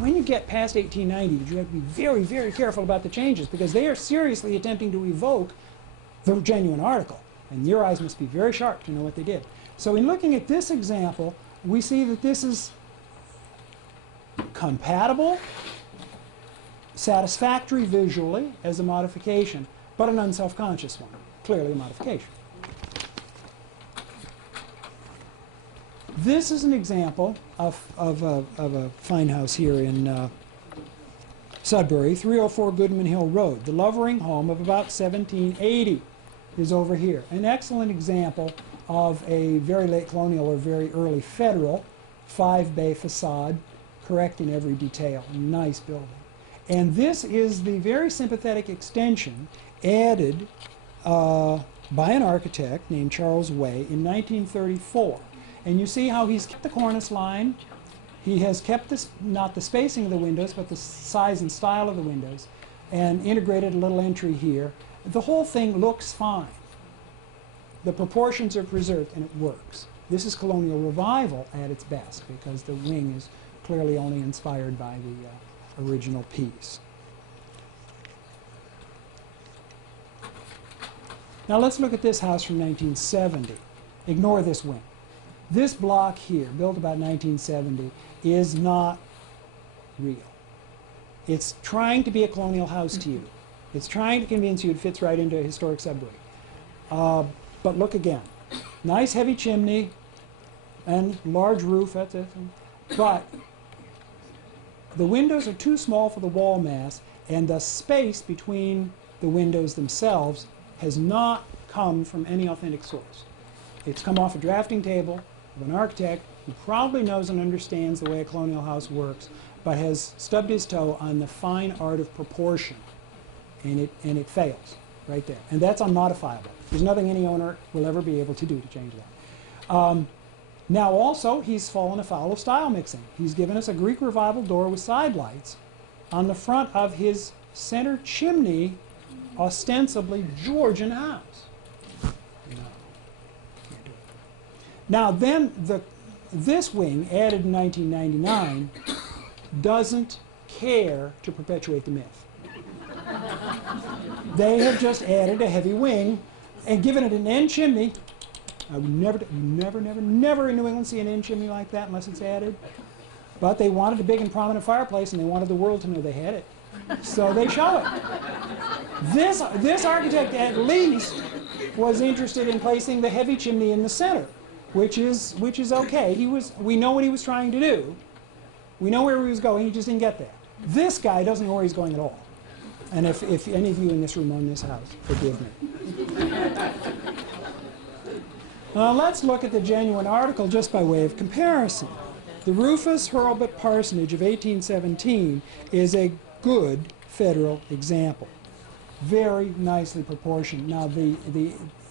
when you get past 1890 that you have to be very, very careful about the changes, because they are seriously attempting to evoke the genuine article. And your eyes must be very sharp to know what they did. So in looking at this example, we see that this is compatible, satisfactory visually as a modification, but an unselfconscious one, clearly a modification. This is an example of a fine house here in Sudbury, 304 Goodman Hill Road. The Lovering home of about 1780 is over here. An excellent example of a very late colonial or very early federal 5-bay facade, correct in every detail. Nice building. And this is the very sympathetic extension added by an architect named Charles Way in 1934. And you see how he's kept the cornice line. He has kept this, not the spacing of the windows, but the size and style of the windows, and integrated a little entry here. The whole thing looks fine. The proportions are preserved, and it works. This is colonial revival at its best, because the wing is clearly only inspired by the original piece. Now let's look at this house from 1970. Ignore this wing. This block here, built about 1970, is not real. It's trying to be a colonial house to you. It's trying to convince you it fits right into a historic Sudbury. But look again. Nice heavy chimney and large roof, that's it. But the windows are too small for the wall mass, and the space between the windows themselves has not come from any authentic source. It's come off a drafting table of an architect who probably knows and understands the way a colonial house works, but has stubbed his toe on the fine art of proportion, and it fails right there. And that's unmodifiable. There's nothing any owner will ever be able to do to change that. Now also, he's fallen afoul of style mixing. He's given us a Greek Revival door with side lights on the front of his center chimney, ostensibly Georgian house. Now then, this wing, added in 1999, doesn't care to perpetuate the myth. They have just added a heavy wing and given it an end chimney. I would never in New England see an end chimney like that unless it's added. But they wanted a big and prominent fireplace, and they wanted the world to know they had it. So they show it. This architect at least was interested in placing the heavy chimney in the center, which is okay. We know what he was trying to do. We know where he was going, he just didn't get there. This guy doesn't know where he's going at all. And if any of you in this room own this house, forgive me. Let's look at the genuine article just by way of comparison. The Rufus Hurlbut Parsonage of 1817 is a good federal example. Very nicely proportioned. Now,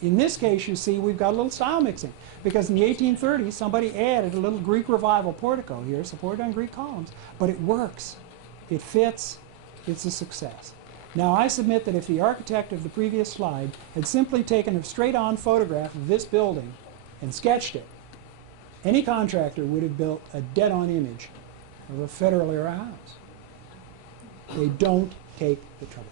in this case, you see, we've got a little style mixing, because in the 1830s, somebody added a little Greek Revival portico here, supported on Greek columns, but it works. It fits. It's a success. Now, I submit that if the architect of the previous slide had simply taken a straight-on photograph of this building and sketched it, any contractor would have built a dead-on image of a federal-era house. They don't take the trouble.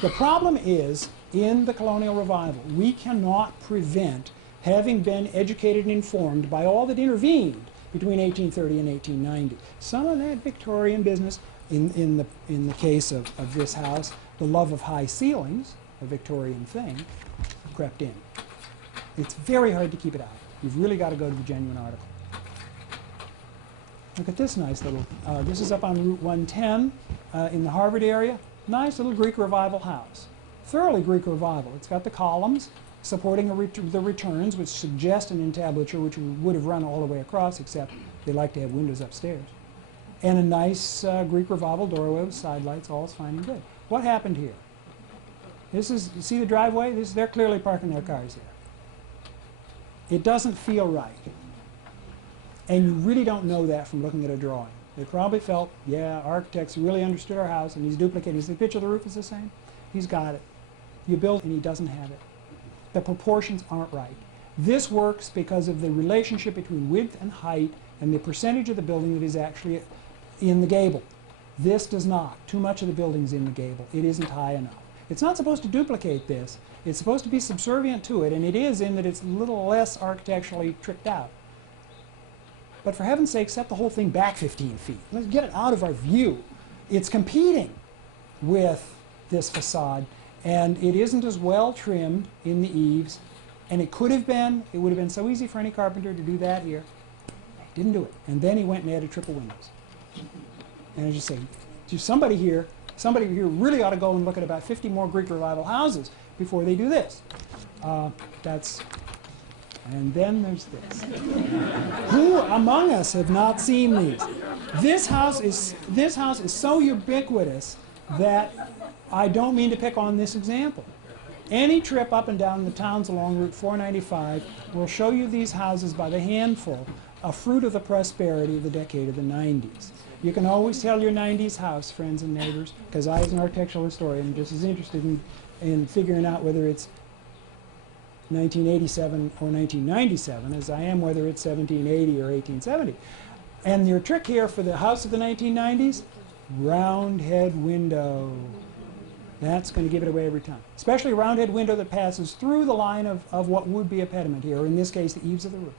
The problem is, in the colonial revival, we cannot prevent having been educated and informed by all that intervened between 1830 and 1890. Some of that Victorian business, in the case of this house, the love of high ceilings, a Victorian thing, crept in. It's very hard to keep it out. You've really got to go to the genuine article. Look at this nice little, this is up on Route 110 in the Harvard area. Nice little Greek Revival house. Thoroughly Greek Revival. It's got the columns supporting the returns, which suggest an entablature which would have run all the way across, except they like to have windows upstairs. And a nice Greek Revival doorway with side lights, all's fine and good. What happened here? This is, you see the driveway? They're clearly parking their cars here. It doesn't feel right. And you really don't know that from looking at a drawing. They probably felt, yeah, architects really understood our house, and he's duplicating. Is the pitch of the roof is the same? He's got it. You build and he doesn't have it. The proportions aren't right. This works because of the relationship between width and height and the percentage of the building that is actually in the gable. This does not. Too much of the building's in the gable. It isn't high enough. It's not supposed to duplicate this. It's supposed to be subservient to it, and it is in that it's a little less architecturally tricked out. But for heaven's sake, set the whole thing back 15 feet. Let's get it out of our view. It's competing with this facade, and it isn't as well trimmed in the eaves, and it could have been. It would have been so easy for any carpenter to do that here. He didn't do it. And then he went and added triple windows. And I just say, somebody here really ought to go and look at about 50 more Greek Revival houses before they do this. And then there's this. Who among us have not seen these? This house is so ubiquitous that I don't mean to pick on this example. Any trip up and down the towns along Route 495 will show you these houses by the handful, a fruit of the prosperity of the decade of the 90s. You can always tell your 90s house, friends and neighbors, because I, as an architectural historian, am just as interested in figuring out whether it's 1987 or 1997 as I am whether it's 1780 or 1870. And your trick here for the house of the 1990s, round head window. That's going to give it away every time. Especially a round head window that passes through the line of what would be a pediment here, or in this case the eaves of the roof.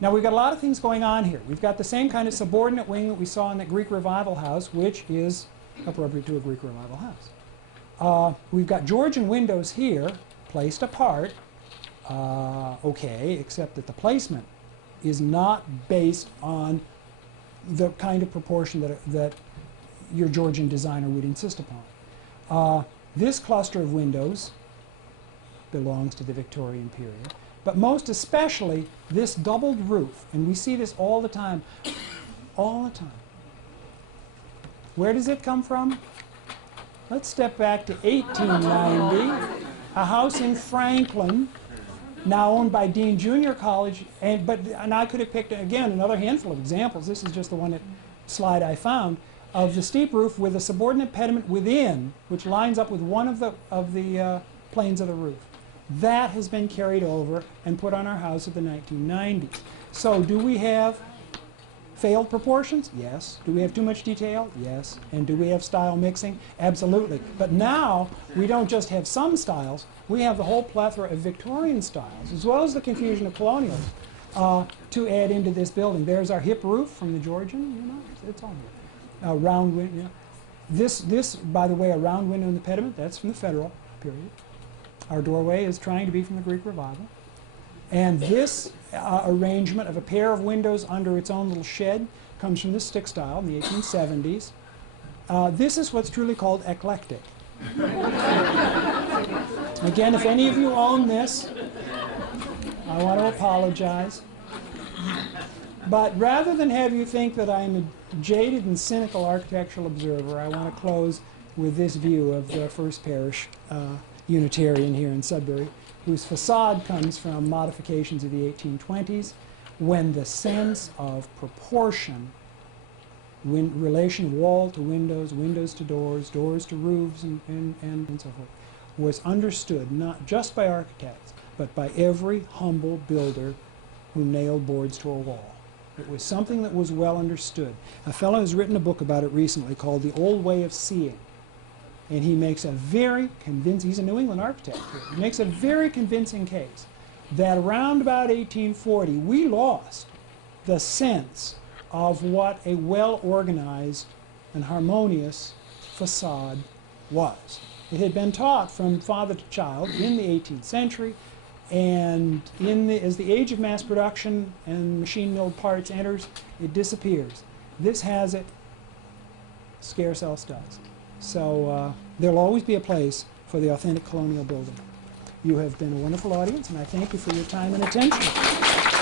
Now we've got a lot of things going on here. We've got the same kind of subordinate wing that we saw in the Greek Revival house, which is appropriate to a Greek Revival house. We've got Georgian windows here, placed apart, okay, except that the placement is not based on the kind of proportion that your Georgian designer would insist upon. This cluster of windows belongs to the Victorian period, but most especially this doubled roof, and we see this all the time, all the time. Where does it come from? Let's step back to 1890, a house in Franklin, now owned by Dean Junior College, and I could have picked, again, another handful of examples. This is just the one slide I found, of the steep roof with a subordinate pediment within, which lines up with one of the planes of the roof. That has been carried over and put on our house of the 1990s. So do we have failed proportions? Yes. Do we have too much detail? Yes. And do we have style mixing? Absolutely. But now we don't just have some styles, we have the whole plethora of Victorian styles, as well as the confusion of colonials, to add into this building. There's our hip roof from the Georgian, you know, it's on here. Round window. Yeah. This, by the way, a round window in the pediment, that's from the Federal period. Our doorway is trying to be from the Greek Revival. And this arrangement of a pair of windows under its own little shed comes from the stick style in the 1870s. This is what's truly called eclectic. Again, if any of you own this, I want to apologize. But rather than have you think that I'm a jaded and cynical architectural observer, I want to close with this view of the First Parish Unitarian here in Sudbury, whose facade comes from modifications of the 1820s, when the sense of proportion, relation of wall to windows, windows to doors, doors to roofs, and so forth, was understood not just by architects, but by every humble builder who nailed boards to a wall. It was something that was well understood. A fellow has written a book about it recently called The Old Way of Seeing. And he makes a very convincing, he's a New England architect here, he makes a very convincing case that around about 1840 we lost the sense of what a well-organized and harmonious facade was. It had been taught from father to child in the 18th century, and as the age of mass production and machine milled parts enters, it disappears. This has it, scarce else does. So there'll always be a place for the authentic colonial building. You have been a wonderful audience, and I thank you for your time and attention.